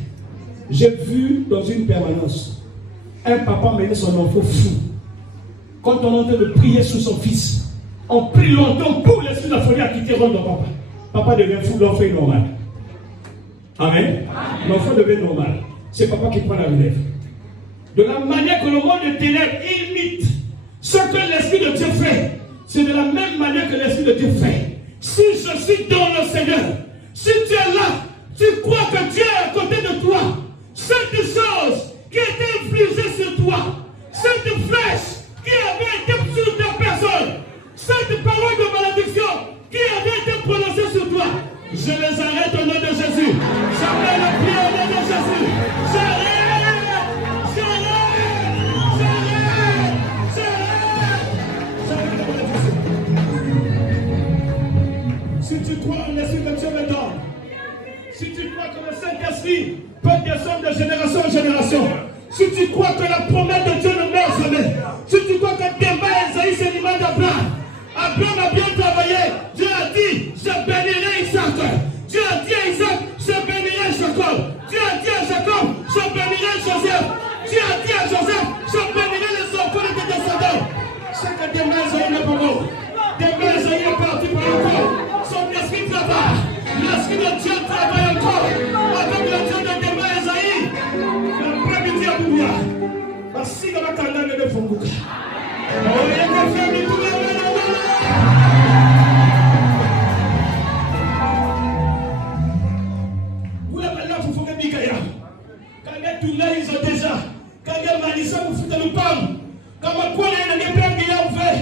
J'ai vu dans une permanence un papa mener son enfant fou. Quand on est en train de prier sous son fils, on prie longtemps pour l'esprit de la folie à quitter rôle de papa. Papa devient fou, l'enfant est normal. Amen. L'enfant devient normal. C'est papa qui prend la relève. De la manière que le monde de ténèbres imite ce que l'Esprit de Dieu fait, c'est de la même manière que l'Esprit de Dieu fait. Si je suis dans le Seigneur, si tu es là, tu crois que Dieu est à côté de toi, cette chose qui était infligée sur toi, cette flèche qui avait été sur ta personne, cette parole de malédiction qui avait été prononcée sur toi, je les arrête au nom de Jésus. J'appelle le prière au nom de Jésus. J'arrête. Si tu crois en l'Esprit que Dieu me donne, si tu crois que le Saint-Esprit peut descendre de génération en génération, si tu crois que la promesse de Dieu ne meurt jamais, si tu crois que Demba et Esaïe c'est l'image d'Abraham, Abraham a bien travaillé, Dieu a dit, je bénirai Isaac. Dieu a dit à Isaac, je bénirai Jacob. Dieu a dit à Jacob, je bénirai Joseph. Dieu a dit à Joseph, je bénirai les enfants de tes descendants. C'est que Demba et Esaïe n'est pas mort. Demba et Esaïe est parti pour encore. Son esprit travaille. L'esprit de Dieu travaille encore. Avec le Dieu de Demba et Esaïe. L'après-midi à Bouya. Parce que la canne de Fonguka. Oh, il y a des familles tout le monde. Vous l'avez là, vous faites des bigaya. Quand il y a ils ont déjà. Quand il y a Malissa, vous faites le pan. Quand ma poêle est dans les plans qui ont fait.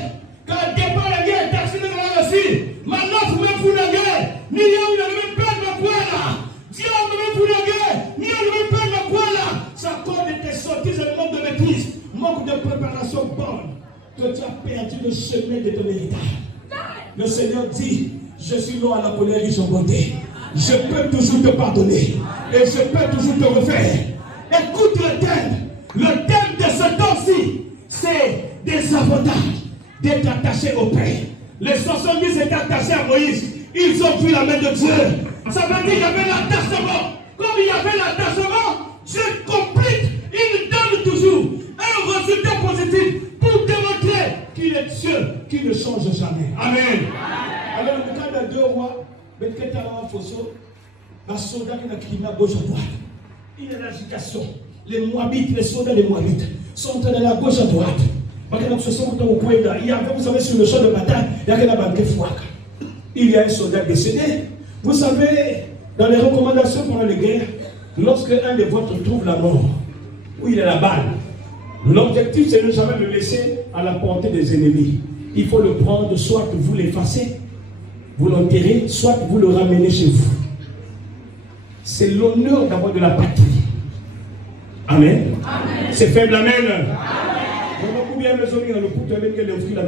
Quand il départ la guerre, taxi de la Russie. Maintenant, vous me foutez la guerre. Ni on ne veut pas de poêle. Dieu ne veut pas la guerre. Ni on ne veut pas de poêle. Ça cause de tes sorties et manque de maîtrise. Manque de préparation bonne. Que tu as perdu le chemin de ton héritage. Le Seigneur dit, je suis long à la colère et son bonté. Je peux toujours te pardonner. Et je peux toujours te refaire. Écoute le thème. Le thème de ce temps-ci, c'est des avantages d'être attaché au Père. Les 70 étaient attachés à Moïse. Ils ont vu la main de Dieu. Ça veut dire qu'il y avait l'attachement. Comme il y avait l'attachement, Dieu complique. Il donne toujours un résultat positif pour démontrer qu'il est Dieu qui ne change jamais. Amen. Alors, le cas de 2 rois, un soldat qui n'a quitté à gauche à droite. Il y a l'agitation. Les Moabites, les soldats des Moabites sont de la gauche à droite. Vous savez, sur le champ de bataille, il y a un soldat décédé. Vous savez, dans les recommandations pendant les guerres, lorsque un de vôtres trouve la mort, où il a la balle, l'objectif c'est de ne jamais le laisser à la portée des ennemis. Il faut le prendre, soit vous l'effacez, vous l'enterrez, soit vous le ramenez chez vous. C'est l'honneur d'abord de la patrie. Amen. Amen. C'est faible, amen.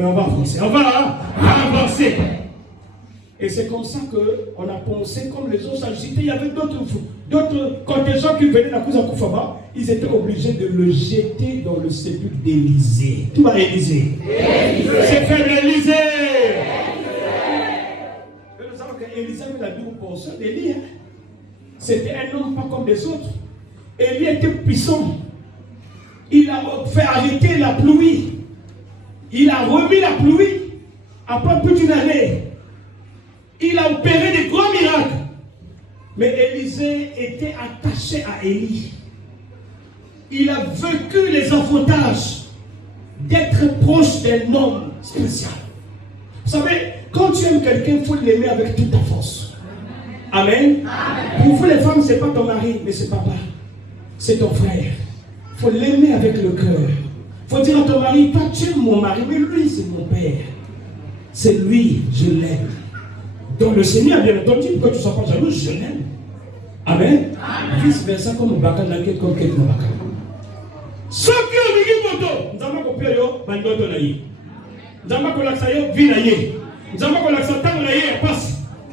On va avancer. On va avancer. Et c'est comme ça qu'on a pensé, comme les autres agités, il y avait d'autres contingents qui venaient d'Akouza Koufaba, ils étaient obligés de le jeter dans le sépulcre d'Élysée. Tout va Élysée. C'est faible, Élysée. Nous savons qu'Élysée avait la double portion d'Élie. C'était un homme pas comme les autres. Élie était puissant. Il a fait arrêter la pluie. Il a remis la pluie après plus d'une année. Il a opéré des grands miracles. Mais Élisée était attaché à Élie. Il a vécu les avantages d'être proche d'un homme spécial. Vous savez, quand tu aimes quelqu'un, il faut l'aimer avec toute ta force. Amen. Amen. Pour vous les femmes, ce n'est pas ton mari, mais c'est papa. C'est ton frère. Il faut l'aimer avec le cœur. Il faut dire à ton mari, toi tu aimes mon mari, mais lui c'est mon père. C'est lui, je l'aime. Donc le Seigneur, bien entendu, que tu ne sois pas jaloux, je l'aime. Amen. Vice versa, comme Baka n'a comme quelqu'un Baka. Ce qui est au moto, nous avons compris, bandoto na ye. Nous avons compris, vie na ye. Nous avons compris, temps na ye passe.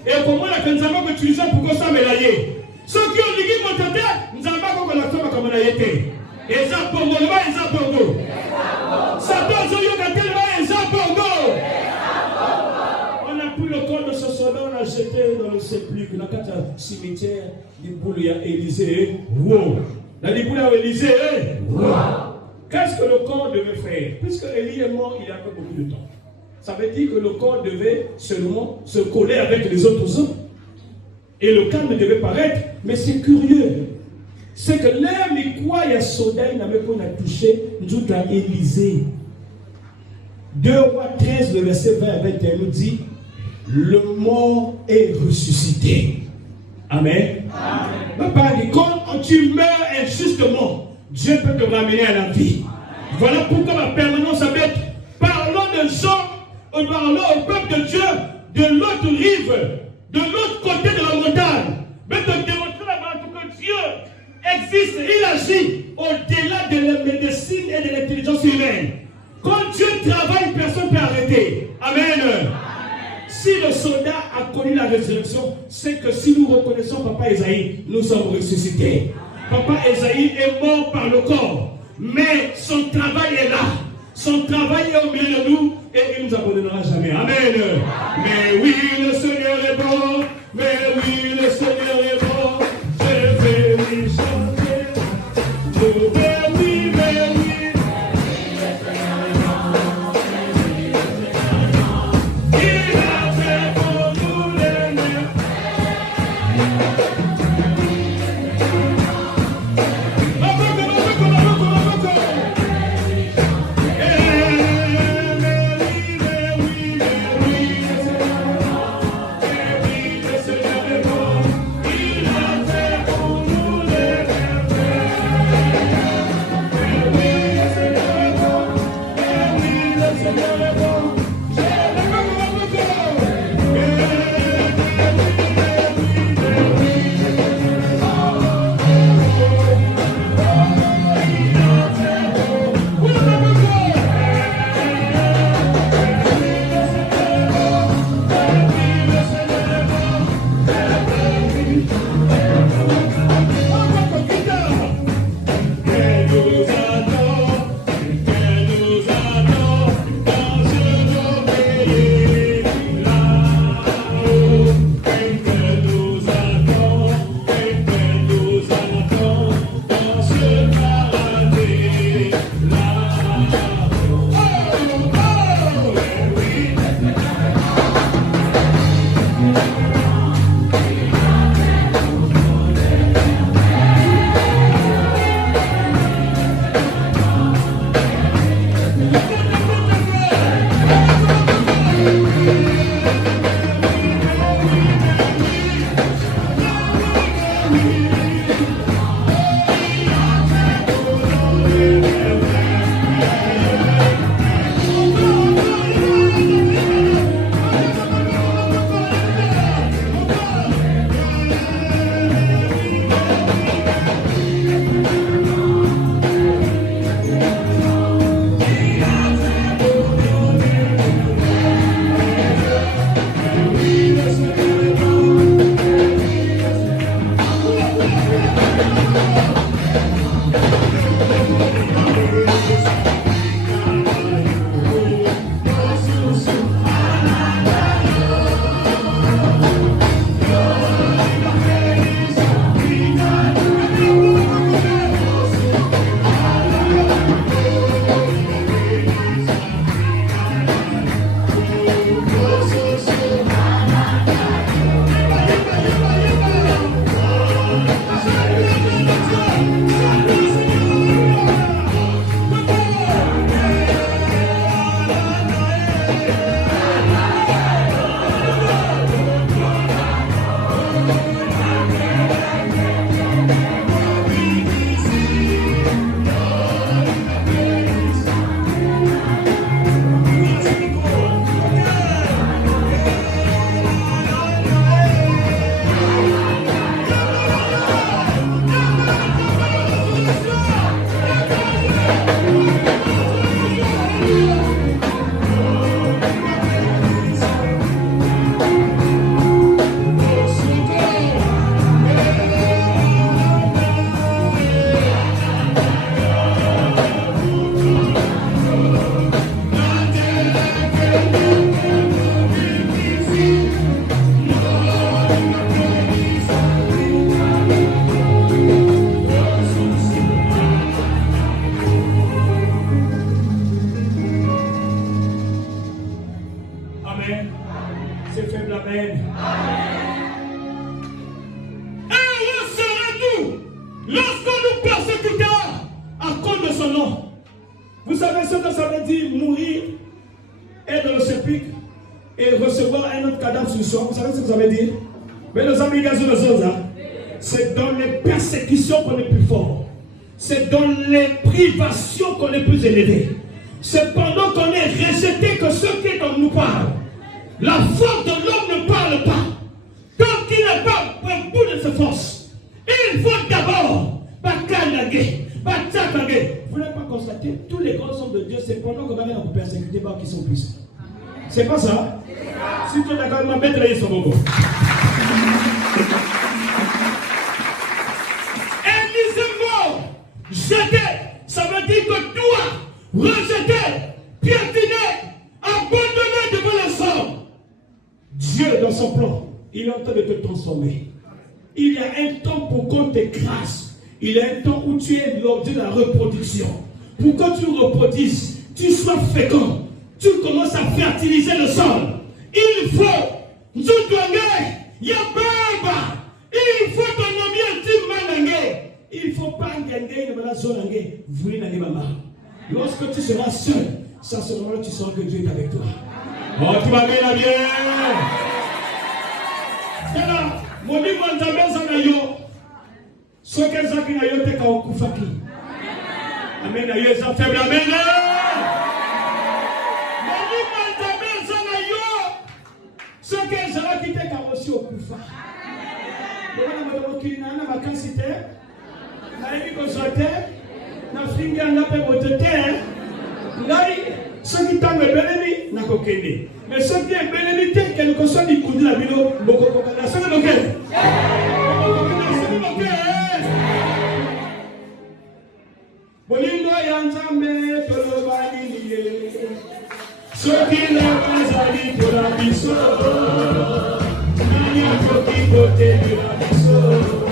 Et comment la nous avons utilisé pour que ça me la ye. Ce qui est au moto, nous avons compris, comme na ye. Et ça pour moi, et ça pour nous. Ça doit se dire et ça pour nous. On a pris le corps de ce soldat, on l'a jeté dans le sépulcre, dans le cimetière du Boulia Élysée. Wow! Dans le Boulia Élysée, wow! Qu'est-ce que le corps devait faire? Puisque Élie est mort, il a pas beaucoup de temps. Ça veut dire que le corps devait seulement se coller avec les autres hommes. Et le calme devait paraître. Mais c'est curieux. C'est que l'homme, il croit, il y a soldat, il n'avait pas touché, nous à Élysée. 2 Rois 13, le verset 20 à 21 nous dit, le mort est ressuscité. Amen. Papa dit, quand tu meurs injustement, Dieu peut te ramener à la vie. Voilà pourquoi la permanence avec, parlons de gens, parlons au peuple de Dieu, de l'autre rive, de l'autre côté de la montagne. Mais de démontrer là-bas que Dieu existe, il agit au-delà de la médecine et de l'intelligence humaine. Quand Dieu travaille, personne ne peut arrêter. Amen. Si le soldat a connu la résurrection, c'est que si nous reconnaissons Papa Esaïe, nous sommes ressuscités. Papa Esaïe est mort par le corps, mais son travail est là. Son travail est au milieu de nous et il ne nous abandonnera jamais. Amen. Mais oui, le Seigneur est bon. Mais oui, le Seigneur est bon. Je vais lui chanter. Mais oui, mais oui. Il a fait pour nous les miens. Amen. C'est faible, Amen. Heureux seras-nous lorsqu'on nous persécutera à cause de son nom. Vous savez ce que ça veut dire, mourir, être dans le sépulcre et recevoir un autre cadavre sur soi. Vous savez ce que ça veut dire? Mais nos amis, c'est dans les persécutions qu'on est plus fort. C'est dans les privations qu'on est plus élevé. C'est pendant qu'on est rejeté que ce qui est en nous parle. La force de l'homme ne parle pas. Tant qu'il n'est pas au bout de ses forces, il faut d'abord vous n'avez pas constaté, tous les grands hommes de Dieu, c'est pendant qu'on va les persécuter par qui sont puissants. C'est pas ça? Si tu es d'accord, ma bête, là, son bobo. Jeter, ça veut dire que toi, rejeter, piétiner, abandonner devant les hommes. Dieu, dans son plan, il est en train de te transformer. Il y a un temps pour qu'on t'écrase. Il y a un temps où tu es l'objet de la reproduction. Pour que tu reproduises, tu sois fécond, tu commences à fertiliser le sol. Il faut, il faut ton nom, il ne faut pas gagner dans la zone. Lorsque tu seras seul, ça sera là que tu sauras que Dieu est avec toi. Oh, tu vas bien, bien. C'est là, mon Dieu, mon Dieu, ce que ça qui n'a pas été Koufaki. Amen. Amen. Faible. Amen. Ce que ça qui était aussi au Koufa. Na vacances na hivi kozote na finga na pe boteter ngai soki tango belemi na kokende mais soki belemi te que nous consomme du coup de la bilo boko kokana soki lokel bolingo ya nzambe tolobani liye soki la kazali tola biso nani akoki kotelula biso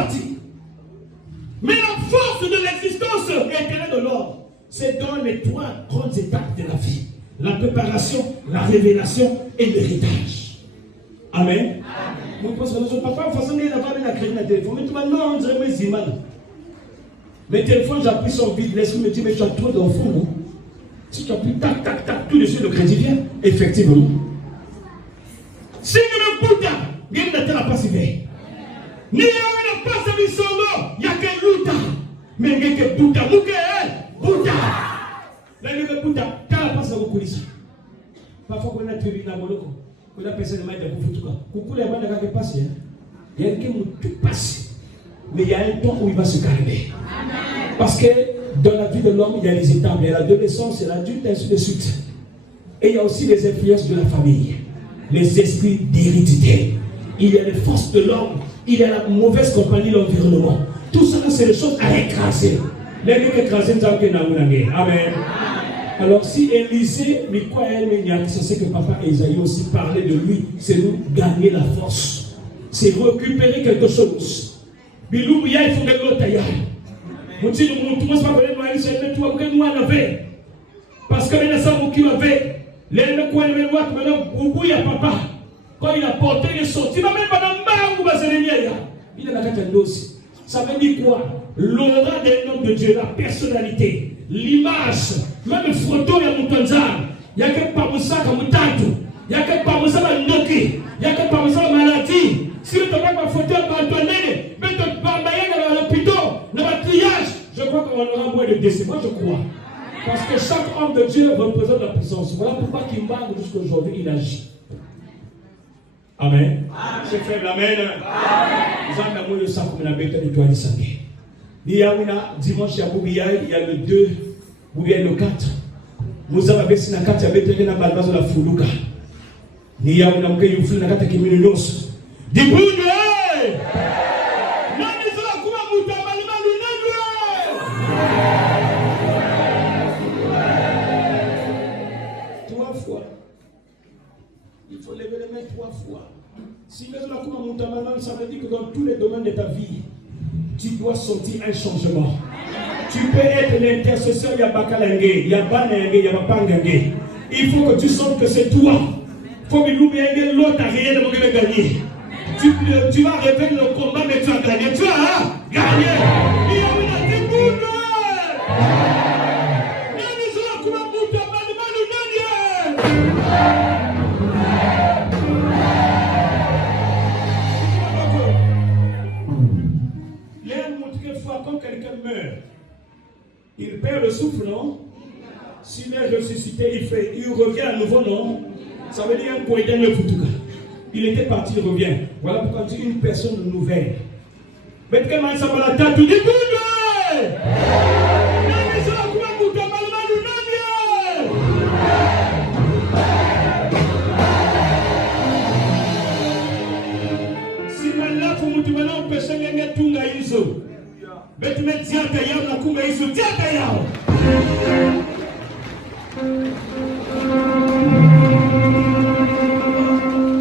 partie. Mais la force de l'existence éternelle de l'homme, c'est dans les trois grandes étapes de la vie. La préparation, la révélation et l'héritage. Amen. Nous pensons que papa, façon de la créer un téléphone. Mais tout le monde, on dirait mes images. Mes téléphones, j'appuie sur vide. L'esprit me dit, mais tu as trop d'enfants, non? Si tu appuies tac, tac, tac, tout de suite, le crédit vient. Effectivement. Si nous ne pouvons pas, il n'y a pas si bien. Ni on n'a pas sa mission, il n'y a que Luta. Mais il y a que Bouddha. Bouddha. Là, il y a que Bouddha. Quand la passe à vos coulisses. Parfois, on a tué une amoloko. On a pensé de mettre des coups de tout cas. Coucou, les gens qui passent. Il y a quelqu'un qui tout passe. Mais il y a un temps où il va se calmer. Parce que dans la vie de l'homme, il y a les étapes. Il y a l'adolescence, il y a l'adulte, et ainsi de suite. Et il y a aussi les influences de la famille. Les esprits d'hérédité. Il y a les forces de l'homme. Il y a la mauvaise compagnie de l'environnement. Tout ça, c'est des choses à écraser. Les gens qui écrasent, nous avons Amen. Alors, si Élisée, c'est ce que papa Isaïe aussi parlait de lui, c'est nous gagner la force. C'est récupérer quelque chose. Bilou, il faut que l'autre aille. Parce que les gens qui avaient, les maintenant, il y a papa. Quand il a porté les sorties, il a même pas il a la carte aussi. Ça veut dire quoi? L'aura d'un homme de Dieu, la personnalité, l'image, même une photo de Moutanzar. Il n'y a que pas Moussa comme Tatu. Il n'y a que pas Moussa comme Ndoki. Il n'y a que pas Moussa comme maladie. Si tu n'as pas photo abandonnée, mais tu vas dans l'hôpital, dans le triage, je crois qu'on aura moins de décès. Moi, je crois. Parce que chaque homme de Dieu représente la puissance. Voilà pourquoi il parle jusqu'à aujourd'hui, il agit. Amen. C'est faible, amen. Vous avez ça comme la bête de toi, il y a dimanche, il y a le 2, il y a le 4. Vous avez baissé la 4, il y a bête de la balbase de la Foulouka. Il y a une amie qui a fait une minute. Dis bonjour! Il faut lever les mains 3 fois. Si ça veut dire que dans tous les domaines de ta vie, tu dois sentir un changement. Tu peux être l'intercesseur, il y a Bakalangé, il y a Banangé, il y a Bapangangé. Il faut que tu sentes que c'est toi. Il faut que l'oublier l'autre a rien de gagner. Tu vas révéler le combat, mais tu as gagné. Tu as gagné. Il y a une déboule. Quand quelqu'un meurt, il perd le souffle, non? S'il est ressuscité, il revient à nouveau, non? Ça veut dire il était parti, il revient. Voilà pourquoi tu dis une personne nouvelle. Mais comment ça va la tête? Tu dis si maintenant, on peut se mettre tout à Iso. Mais tu mets diata yao na kumbe Iso, diata yao.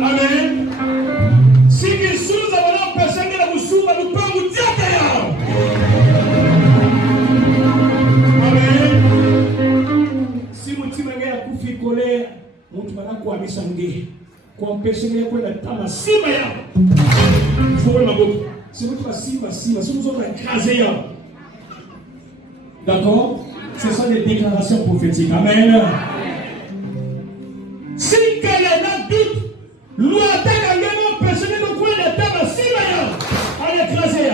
Amen. Si Jésus a vraiment personne qui a Moussouba, nous pouvons diata yao. Amen. Si mon petit mangé a couffé colère, mon petit mangé a quoi misangé. Quand personne qui a quoi la tama sima yao. Faut le maboko. C'est votre sima, si nous sommes écrasés. D'accord? Ce sont des déclarations prophétiques. Amen. Si quelqu'un a doute, l'on attaque à même personne qui coin de table, si à l'écraser.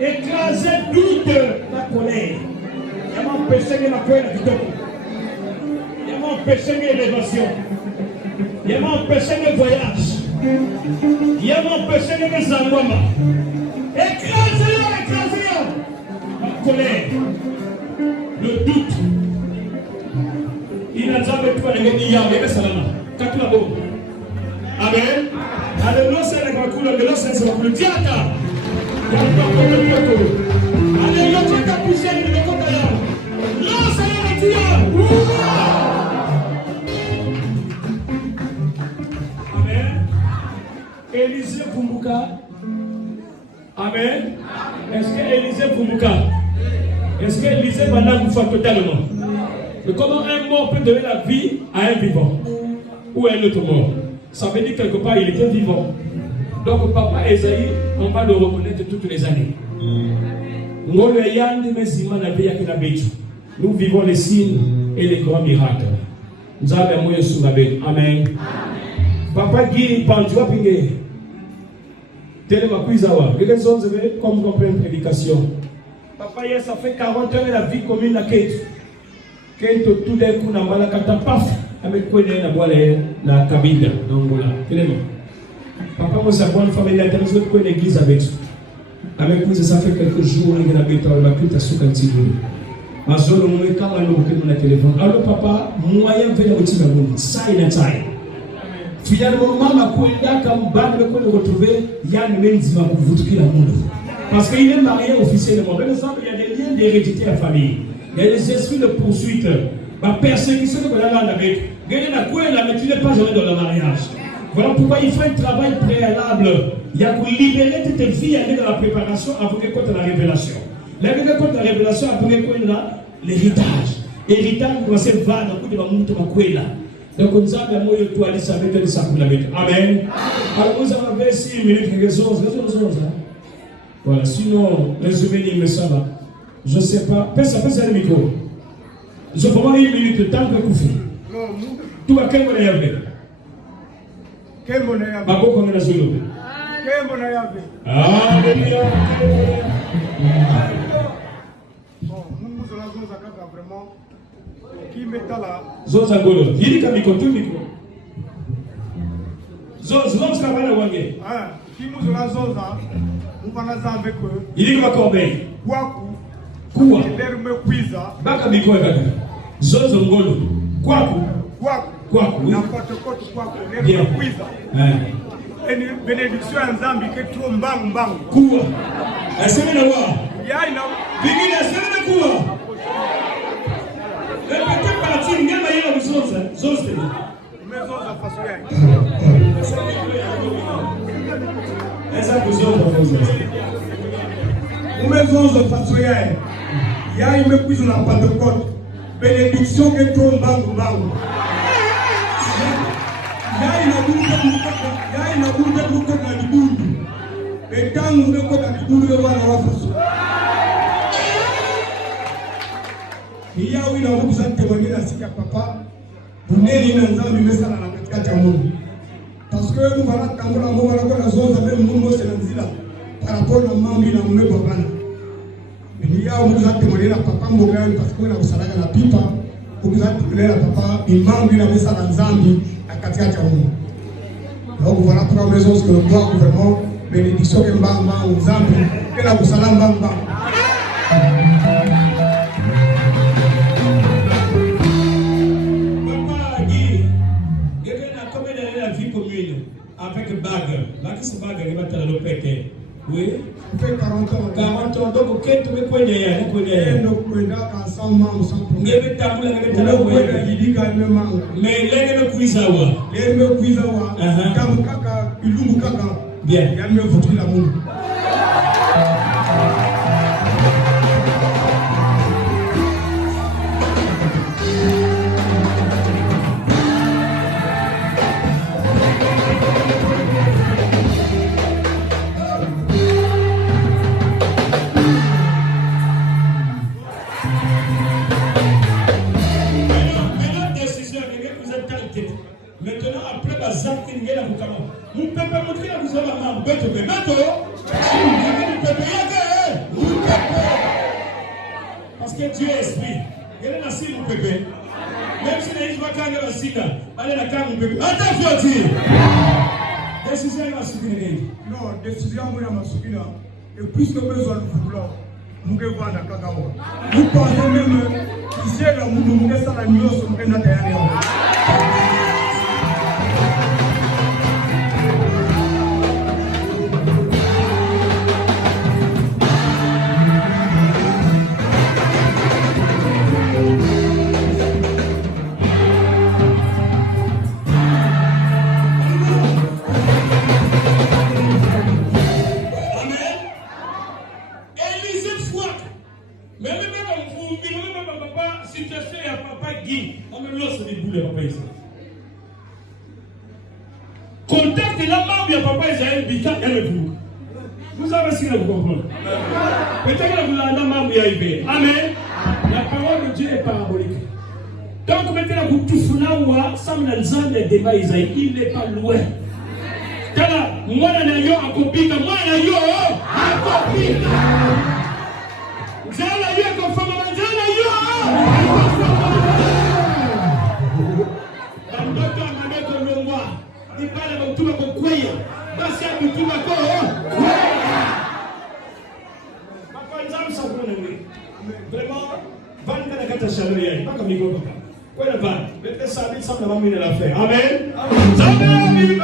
Écraser doute, la colère. Il y a mon péché qui m'a coin de tout. Il y a mon péché qui est l'élévation. Il y a mon péché de voyage. Il y a mon péché de Zangoma. Écrasez-le. La colère, le doute. Il n'a jamais pu aller dire mais ça là. Amen. Alléluia, c'est la couleur de l'os, c'est la couleur diata. Alléluia, tu as poussé le côté. L'os, c'est la Élisée Fumbuka. Amen. Est-ce que Élisée Fumbuka? Est-ce que Élisée va la totalement? Mais comment un mort peut donner la vie à un vivant? Ou à un autre mort? Ça veut dire quelque part il était vivant. Donc papa Esaïe, on va le reconnaître toutes les années. Nous vivons les signes et les grands miracles. Nous avons un sur la bête. Amen. Papa Guy, Pantua Pingé. Télé Makuizawa. Les autres, comme on prend une prédication. Papa, ça fait 40 ans que la vie commune à Kate. Kate, tout d'un coup, n'a pas la catapaf. Avec quoi il y a la cabine. Donc voilà. Papa, moi, ça prend une famille d'intérêt de l'église avec ça. Avec nous, ça fait quelques jours, il y a un béton, il y a un petit peu. Ma zone, on est quand même au mon téléphone. Alors, papa, moyen de venir au Timamoun, ça il est taille. Finalement, maman, quand il y a comme balle, quand on retrouve, il y a une même dimension pour vous tout la monde. Parce qu'il est marié officiellement. Par exemple, il y a des liens d'hérédité à la famille. Il y a des esprits de poursuite. Ma persécution que l'on a avec. Gagner la couille, mais tu n'es pas jamais dans le mariage. Voilà pourquoi il faut un travail préalable. Il y a pour libérer tes filles avec la préparation avant que contre la révélation. La contre la révélation après l'héritage. L'héritage doit se voir dans le coup de ma couille là. Donc nous avons moi et toi les savoir de ça pour la mettre. Amen. Alors nous avons 6 minutes quelque chose. Voilà, sinon résumé il me semble. Je ne sais pas. Pèse le micro. Je prends 1 minute de temps que vous faites. Non, tout à quel moment il y avait? Quel moment il y avait? Babo comme la Zulu. Quel moment il y avait? Alléluia. Bon, nous allons vraiment qui met là. Zoza Golo. Il dit micro, tout micro. Zoza va la wangue. Ah, qui nous allons Zoza. Nous allons avec eux. Il dit que va corbeille. Quoi? Il me cuisa. Baka micro et Zozo Ngolo. Quoi? N'importe quoi, il me cuisa. Une bénédiction en Zambie qui est trop mbang. Quoi? Est-ce que vous voyez? Yaina. Bigina, est-ce que vous voyez? Le petit parti, il y a une chose. Zozo. Mais Zozo façon essa coisa o mesmo Zozo façon il y a une cuisine en Pentecôte. Bénédiction qui est trop mbang. Il y a une boule de Liboundu. Et quand nous sommes dans Liboundu, nous allons il y a une boule de témoigner la sika papa. Vous n'êtes pas dans le message à la Cameroun. Parce que nous allons dans la zone avec le monde par rapport à maman et à mon papa. Il y a un boule de témoigner la papa parce que nous avons la pipa. Vous avez témoigner la papa, il m'a mis la message à Zambie. Donc voilà trois raisons que nous doit vraiment bénédiction et mbamba aux Zambie et la Boussala mbamba. Papa Guy, il y a combien d'années la vie commune avec bague? Là qui se bague, il va te le péter. Oui, ça fait 40 ans. 40 ans, donc qu'est-ce que tu veux qu'on y ait? Nous ensemble, mais les gens ne puissent avoir. Les gens ne puissent avoir. Bien. Il y a mieux foutu l'amour. Maintenant, après la ZAP, il y a la Boukama. Vous ne pouvez pas montrer la Boukama, vous pouvez te mettre. Parce que Dieu est esprit. Il y a la cible, vous pouvez. Même si les gens ne la cible, allez la carte, vous pouvez. Attention, Dieu. Décision, il va subir. Non, décision, il va subir. Et plus que besoin de vouloir, nous devons voir la Kakawa. Vous pensez même que si la Moudou, nous devons la nuit, nous devons la Contacte la membre de papa Israël Bika et le groupe. Vous avez essayé de vous comprendre. Peut-être que vous avez un membre de Amen. La parole de Dieu est parabolique. Donc maintenant, vous tous là, ça me donne le débat Isaïe. Il n'est pas loin. Car moi, je suis à Kopika. Moi, je suis à Kopika. Vous avez eu un confirmation. Vous avez eu un confirmation. Il parle de tout le monde. Parce que tout le monde. Vraiment, va nous faire la chaleur. Pas comme les gars. Quoi ne pas? Mettez ça, mettez ça, on va mener l'affaire. Amen. Amen.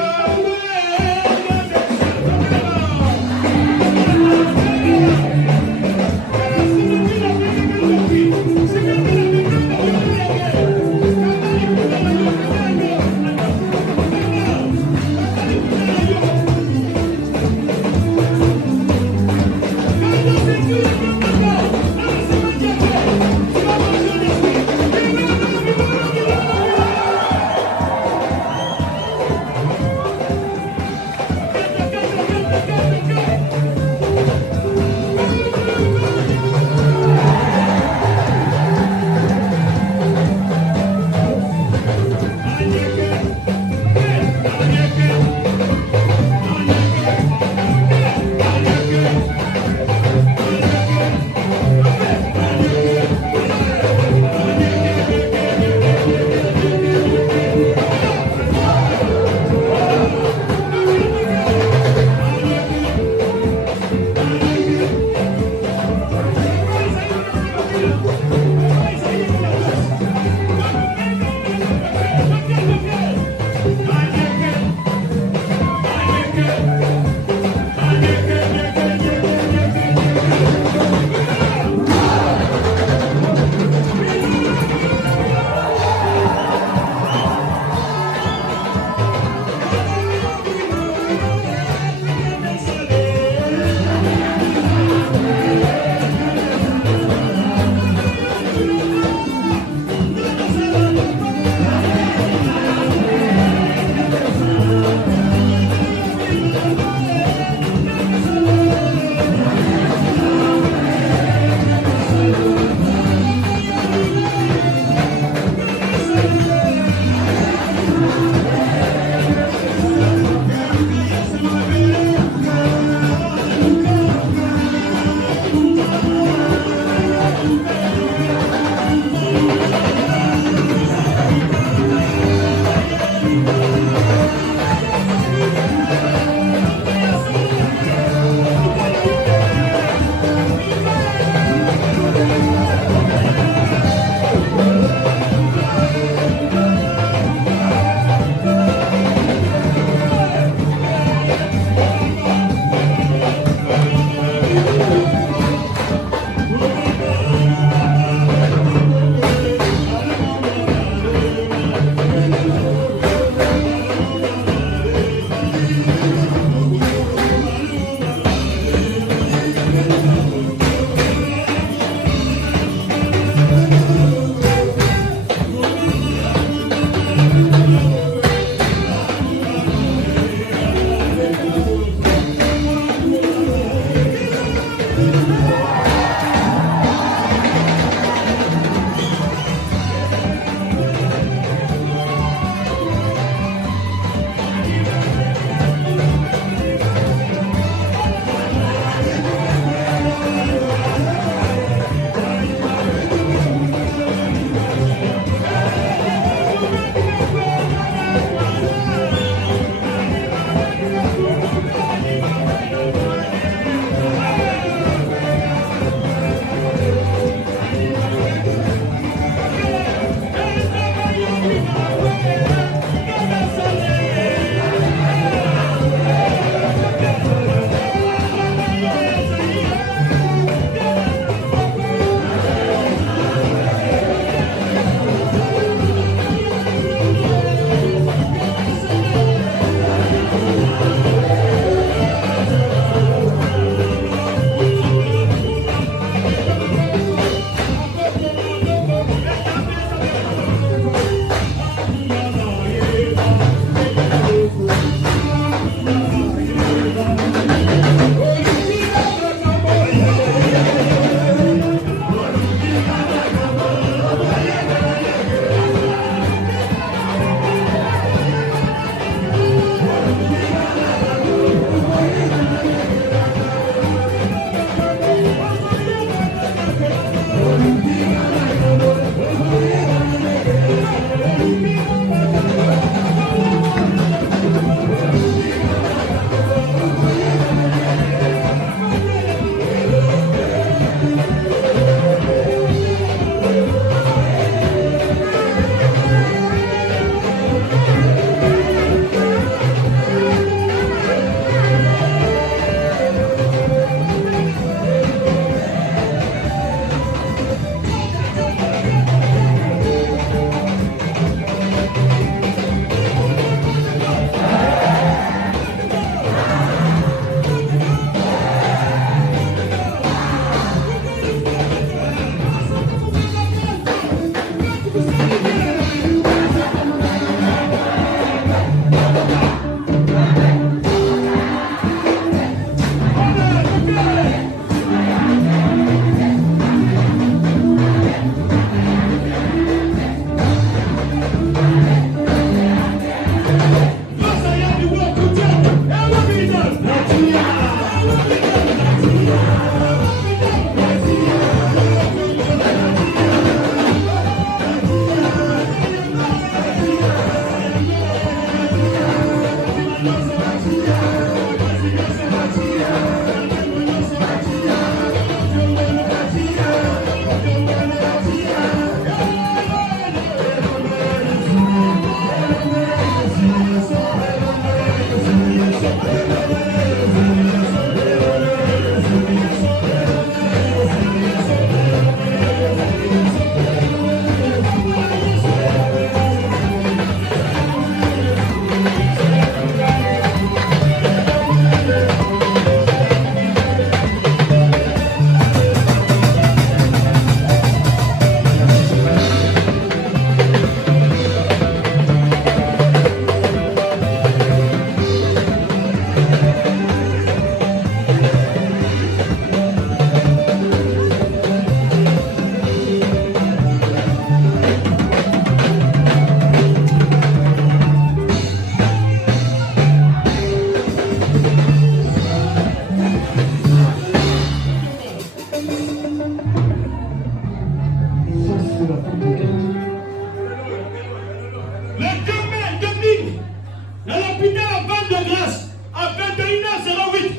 21h08,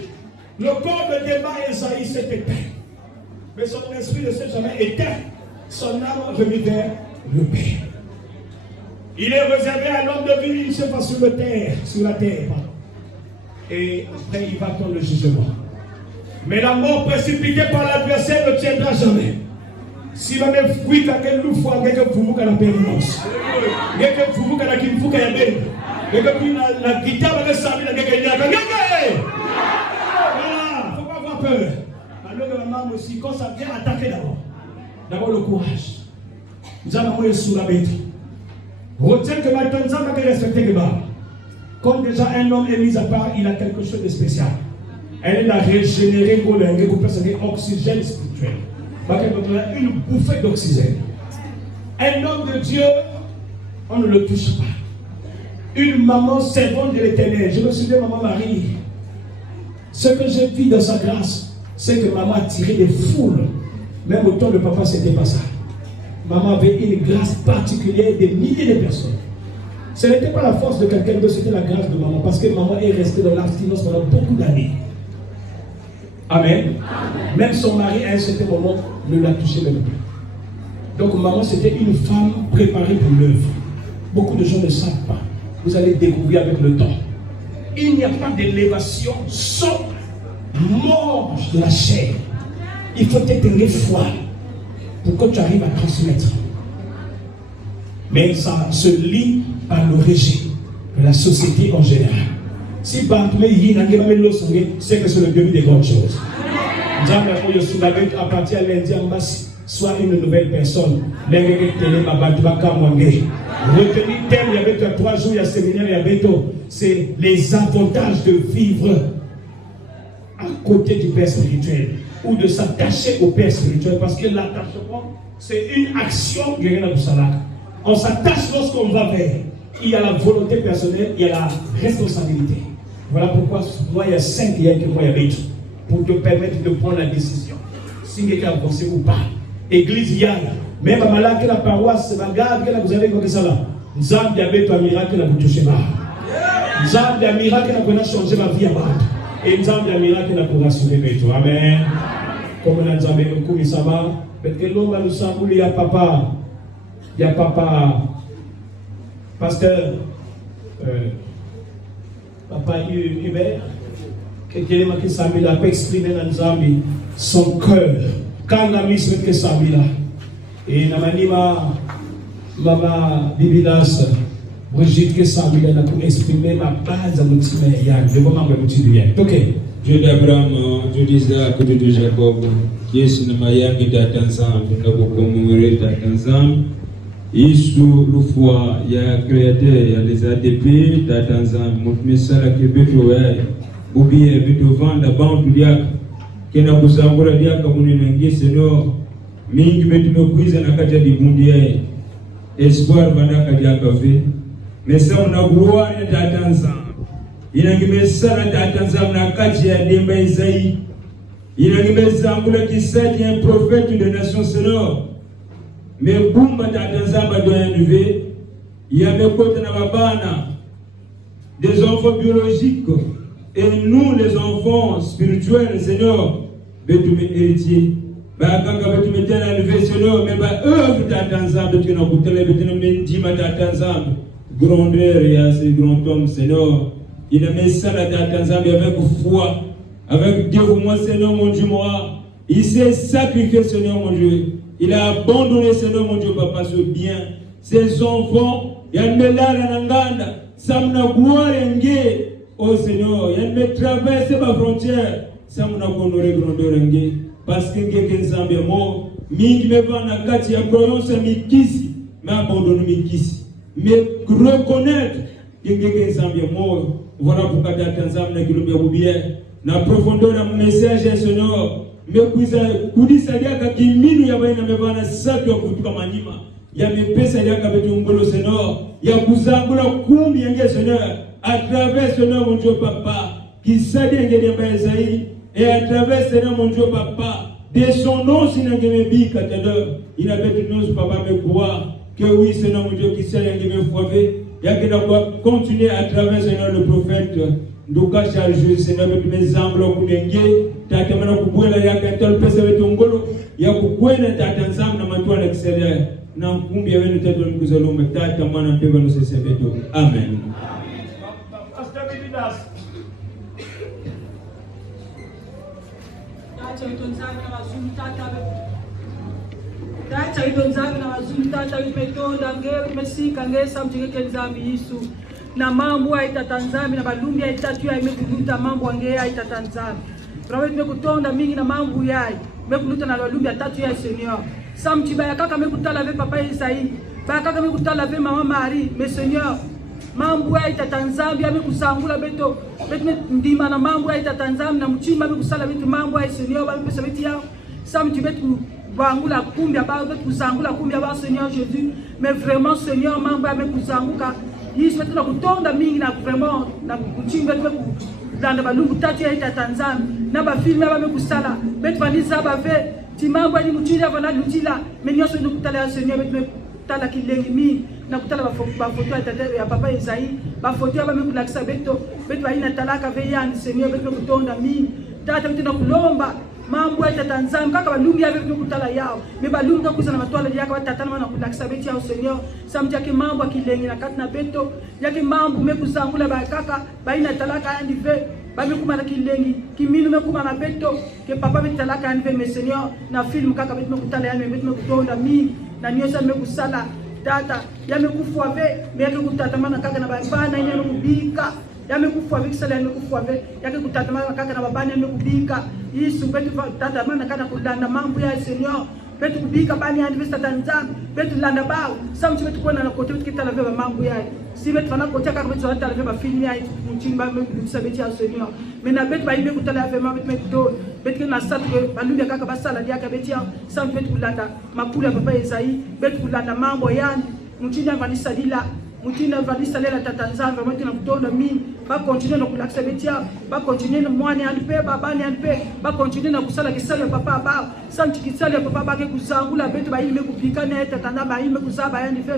le corps de débat Esaïe s'est éteint. Mais son esprit ne s'est jamais éteint. Son âme remis vers le Père. Il est réservé à l'homme de vie une seule fois sur la terre. Et après, il va attendre le jugement. Mais la mort précipitée par l'adversaire ne tiendra jamais. Si vous avez fui quelqu'un nous faut quelqu'un pour vous qui a la périmence. Quelqu'un pour vous qui a la kimfou qui a bien. Quelqu'un pour la guitare avec sa vie, quelqu'un. Voilà, faut pas avoir peur. Alors que la maman aussi, quand ça vient attaquer d'abord le courage. Nous avons sous la bête. Retiens que maintenant nous avons respecté que quand déjà un homme est mis à part, il a quelque chose de spécial. Elle a régénéré pour personne oxygène spirituel. Une bouffée d'oxygène. Un homme de Dieu, on ne le touche pas. Une maman servante de l'Éternel. Je me souviens, maman Marie. Ce que j'ai vu dans sa grâce, c'est que maman a tiré des foules. Même au temps de papa, c'était pas ça. Maman avait une grâce particulière des milliers de personnes. Ce n'était pas la force de quelqu'un d'autre, c'était la grâce de maman. Parce que maman est restée dans l'abstinence pendant beaucoup d'années. Amen. Amen. Même son mari, à un certain moment, ne l'a touché même plus. Donc, maman, c'était une femme préparée pour l'œuvre. Beaucoup de gens ne savent pas. Vous allez découvrir avec le temps. Il n'y a pas d'élévation sans mort de la chair. Il faut être une foi pour que tu arrives à transmettre. Mais ça se lit par le régime de la société en général. Si c'est que c'est le début des grandes choses. À partir de lundi, soit une nouvelle personne. Retenez thème, il y avait 3 jours, il y a séminaire, il y avait c'est les avantages de vivre à côté du Père spirituel ou de s'attacher au Père spirituel, parce que l'attachement, c'est une action. On s'attache lorsqu'on va vers. Il y a la volonté personnelle, il y a la responsabilité. Voilà pourquoi moi il y a 5, il y a que moi il y a 8 pour te permettre de prendre la décision. Si vous avez avancé ou pas. Église Yann, même à Malak, la paroisse, c'est ma garde que vous avez comme ça là. Nous avons un miracle que vous touchez pas. Nous avons un miracle que vous changé ma vie à bas. Et nous avons un miracle que vous rassurer mes toi. Amen. Comme on a dit, nous sommes parce que l'homme nous semble, il y a papa. Il y a papa. Pasteur. Papa Hubert, qui a exprimé dans son cœur. Quand la mise que Samila. Et Namanima, Maman Bibilas, Brigitte que Samila a exprimé ma base à l'outil. Je vais m'en dire. Ok. Dieu d'Abraham, Dieu d'Isaac, Dieu de Jacob, qui est sur le Mayang et d'Atanzam, nous avons commémoré d'Atanzam. Et sous le foie, il y a créateur, il y a les ADP d'Atanzam, mon message qui est bétoé, ou bien bétovant, la bande du diacre, qui n'a pas besoin de diacre, comme on est Seigneur, mingi bétume kuiza na kati ya dimundiye, espoir vanaka diacre fait, mais ça on a gloire d'Atanzam. Il y a un message d'Atanzam na kati ya Demba Isaïe, il y a un message qui s'est un prophète de nation Seigneur. Mais Bumba d'Atanzamba doit élever, il y a des côtés des enfants biologiques, et nous les enfants spirituels, Seigneur, Bétoumé héritier, Bakanga Bétoumé tel élevé, Seigneur, mais œuvre d'Atanzamba, Bétoumé Dima d'Atanzamba, grandeur et assez grand homme, Seigneur, il a mis ça d'Atanzamba avec foi, avec dévouement, Seigneur mon Dieu, moi, il s'est sacrifié, Seigneur mon Dieu. Il a abandonné, Seigneur mon Dieu, papa, ce bien. Ses enfants, il y a une nanganda, samna gloire ngé, oh Seigneur, il y a une traverse ma frontière, samna honoré grandeur ngé, parce que quelqu'un s'en est mort, mingi me va na kati ya croyance mikisi, mais abandonné mikisi, mais reconnaître que quelqu'un s'en est mort. Voilà pourquoi Tanzam na kilombe bien, na profondeur na message, Seigneur. Mais kudisa diaka kiminu ya baina mevana sato kutuka manima ya mepesa diaka betungolo Seigneur ya kuzangula kumbi yange Seigneur à travers Seigneur mon Dieu papa qui sadi ngene baisai et à travers Seigneur mon Dieu papa descendons sinangeme bi katadeur il avait nous papa me croire que oui Seigneur mon Dieu qui sadi ngeme fouave ya que doit continuer à travers Seigneur le prophète nduka charge Seigneur betu mezamblo kunenge tata mana kubwela yaka tol pesa betu ngolo ya kukwena tata nzam na matwala exterieur na nkumbi ya wenu tatu mkuzalombe tata mwana mpeva no sese betu amen. Pastor Bibidas tata itonzana na wazungu tata itonzana na wazungu tata imetonda ngeo imesika ngesa mjike nzambi Yesu na mambo ya itatanzami na balumbi ya itatu ya imekuduta mambo angea itatanzami rawe tumekutonda mingi na mambo yai mekuduta na balumbi ya tatu ya Seigneur samti ba kaka mekutala ve papa Isaïe ba kaka mekutala ve mama Marie mais Seigneur mambo ya itatanzami amekusangula beto ndima na mambo ya itatanzami na mchimba amekusala betu mambo ya Seigneur ba pesa betu yao samti betu bangula kumbi aba betu kusangula kumbi aba Seigneur Jésus mais vraiment Seigneur mambo amekusanguka Yesu wetu na kutonda mingi na vraiment na kuchimba wetu danda balungu tatu ya itatanzami na ba filme aba mekusala betu vaniza ba ve timambo ni mutila vana lutila menyoso ni kutala ya Seigneur betu tala kilengi mingi na kutala ba foto ya tata ya papa Isaïe ba foto aba mekulakisa beto betu aina talaka ve ya Seigneur betu kutonda mingi tata betu na kulomba mambo ya Tanzania kaka balumbi ya betu kutala yao me balumbi kuza na matwala yako watatana na kulakisa beti ya Seigneur samti yake mambo akilengi na kati na beto yake mambo mekuzangula ba kaka baina talaka andi ve bamekuma na kilengi kiminu mekuma na beto ke papa betu talaka andi ve me Seigneur na film kaka betu kutala ya betu kutonda mingi na nyosa mekusala tata yamekufa ve meke kutatamana kaka na bana ina kubika yamekufa vikisala yamekufa ve yake kutatamana kaka na babani yamekubika Yesu betu tata mana kana kulanda mambo ya Seigneur betu kubika bani ya Divista Tanzania betu landa bao samti betu kona na kote betu kitala ve mambo ya si betu fana kote kaka betu tala ve ba film ya mchimba mbisa betu ya Seigneur mena betu ba ibe kutala ve mambo betu betu na satu balunga kaka basala yake betu ya samti betu kulanda makula papa Isaïe betu kulanda mambo yani mchinda vanisa dila mutina valisa lela tatanzanga vraiment na kutonda mingi ba continuer na kulakisa betia ba continuer na mwani anpe babani anpe ba continuer na kusala kisala papa ba santi kisala papa ba ke kuzangula betu ba ilime kupika na tatanda ba ilime kuzaba yani fe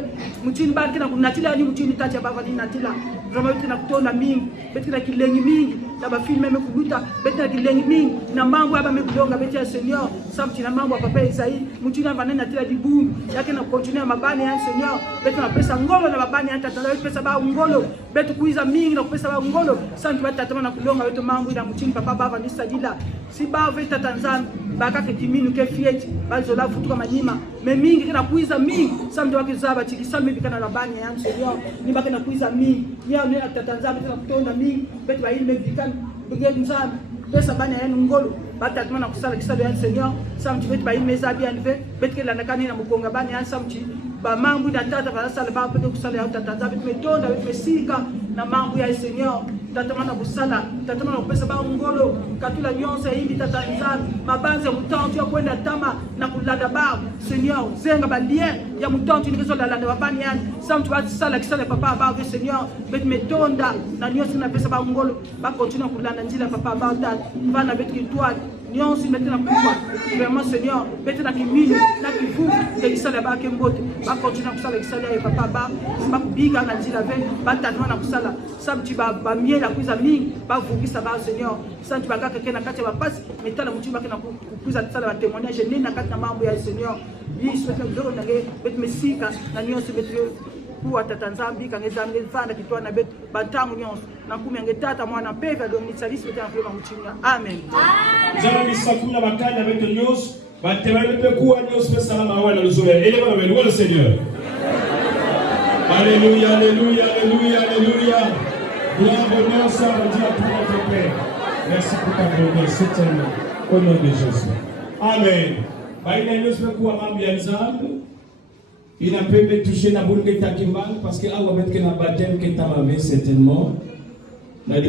mutini ba kina kunatila ni mutini tati ba vali natila vraiment na kutonda mingi betu na kilengi mingi na ba filme mekuluta betu na kilengi mingi na mambo aba mekulonga betia Seigneur santi na mambo papa Isaïe mutina vanena natila dibu yake na continuer mabani ya Seigneur betu na pesa ngolo na babani tata pesa ba ngolo betu kuiza mingi na pesa ba ngolo santu batata na kulonga wetu mambo ina mchini papa baba ni sadila si ba vita Tanzania baka ke kiminu ke fieti bazola futuka manyima me mingi kana kuiza mingi santu wakizaba tikisame bikana rabani ya Seigneur ni baka na kuiza mingi ni ya Tanzania tena kutonda mingi betu ba ile bikana bigeni nzana pesa bana ya ngolo batata na kusala kisalo ya Seigneur santu betu ba ile mezabi anve betu ke landakani na mukonga bani ya santu ba mambo na tata ba sala ba peke kusala ya tata betu metonda betu mesika na mambo ya Seigneur tata mana kusala tata mana kupesa ba ngolo katula nyonsa hivi tata nzana mabanza mutantu ya kwenda tama na kulanda ba Seigneur zenga ba lien ya mutantu nikizo la landa babani yani samtu ba sala kisala papa ba ve Seigneur betu metonda na nyonsa na pesa ba ngolo ba continue kulanda njila papa ba tata bana betu kitwali nyonsi metena kubwa vraiment Seigneur betena kimili na kifu kisala ba kembote ba continue kusala kisala ya papa ba kubiga na njila ve batatu na kusala samti ba miela kuiza mingi ba vukisa ba Seigneur santi ba kaka kena kati ba pasi metala mchimba kena kuiza tsala ba témoignage nina kati na mambo ya Seigneur Yesu wetu ndio nage bet mesika na nyonsi betu kuwa tatanzambi kangezambe fanda kitwana betu batangu nyonso na kumi angetata mwana peva domini salisi betana kwa mchimba amen zana misakuna bakanda betu nyonso batebale pe kuwa nyonso pe salama wana luzoya ele bana belu le Seigneur alléluia alléluia alléluia alléluia gloire honneur ça Dieu pour notre Père merci pour ta bonté certainement au nom de Jésus amen baina nyonso pe kuwa mambo ya nzambe il a pu me toucher na boule que takimbal parce que awa bet que na baptême que ta mavé certainement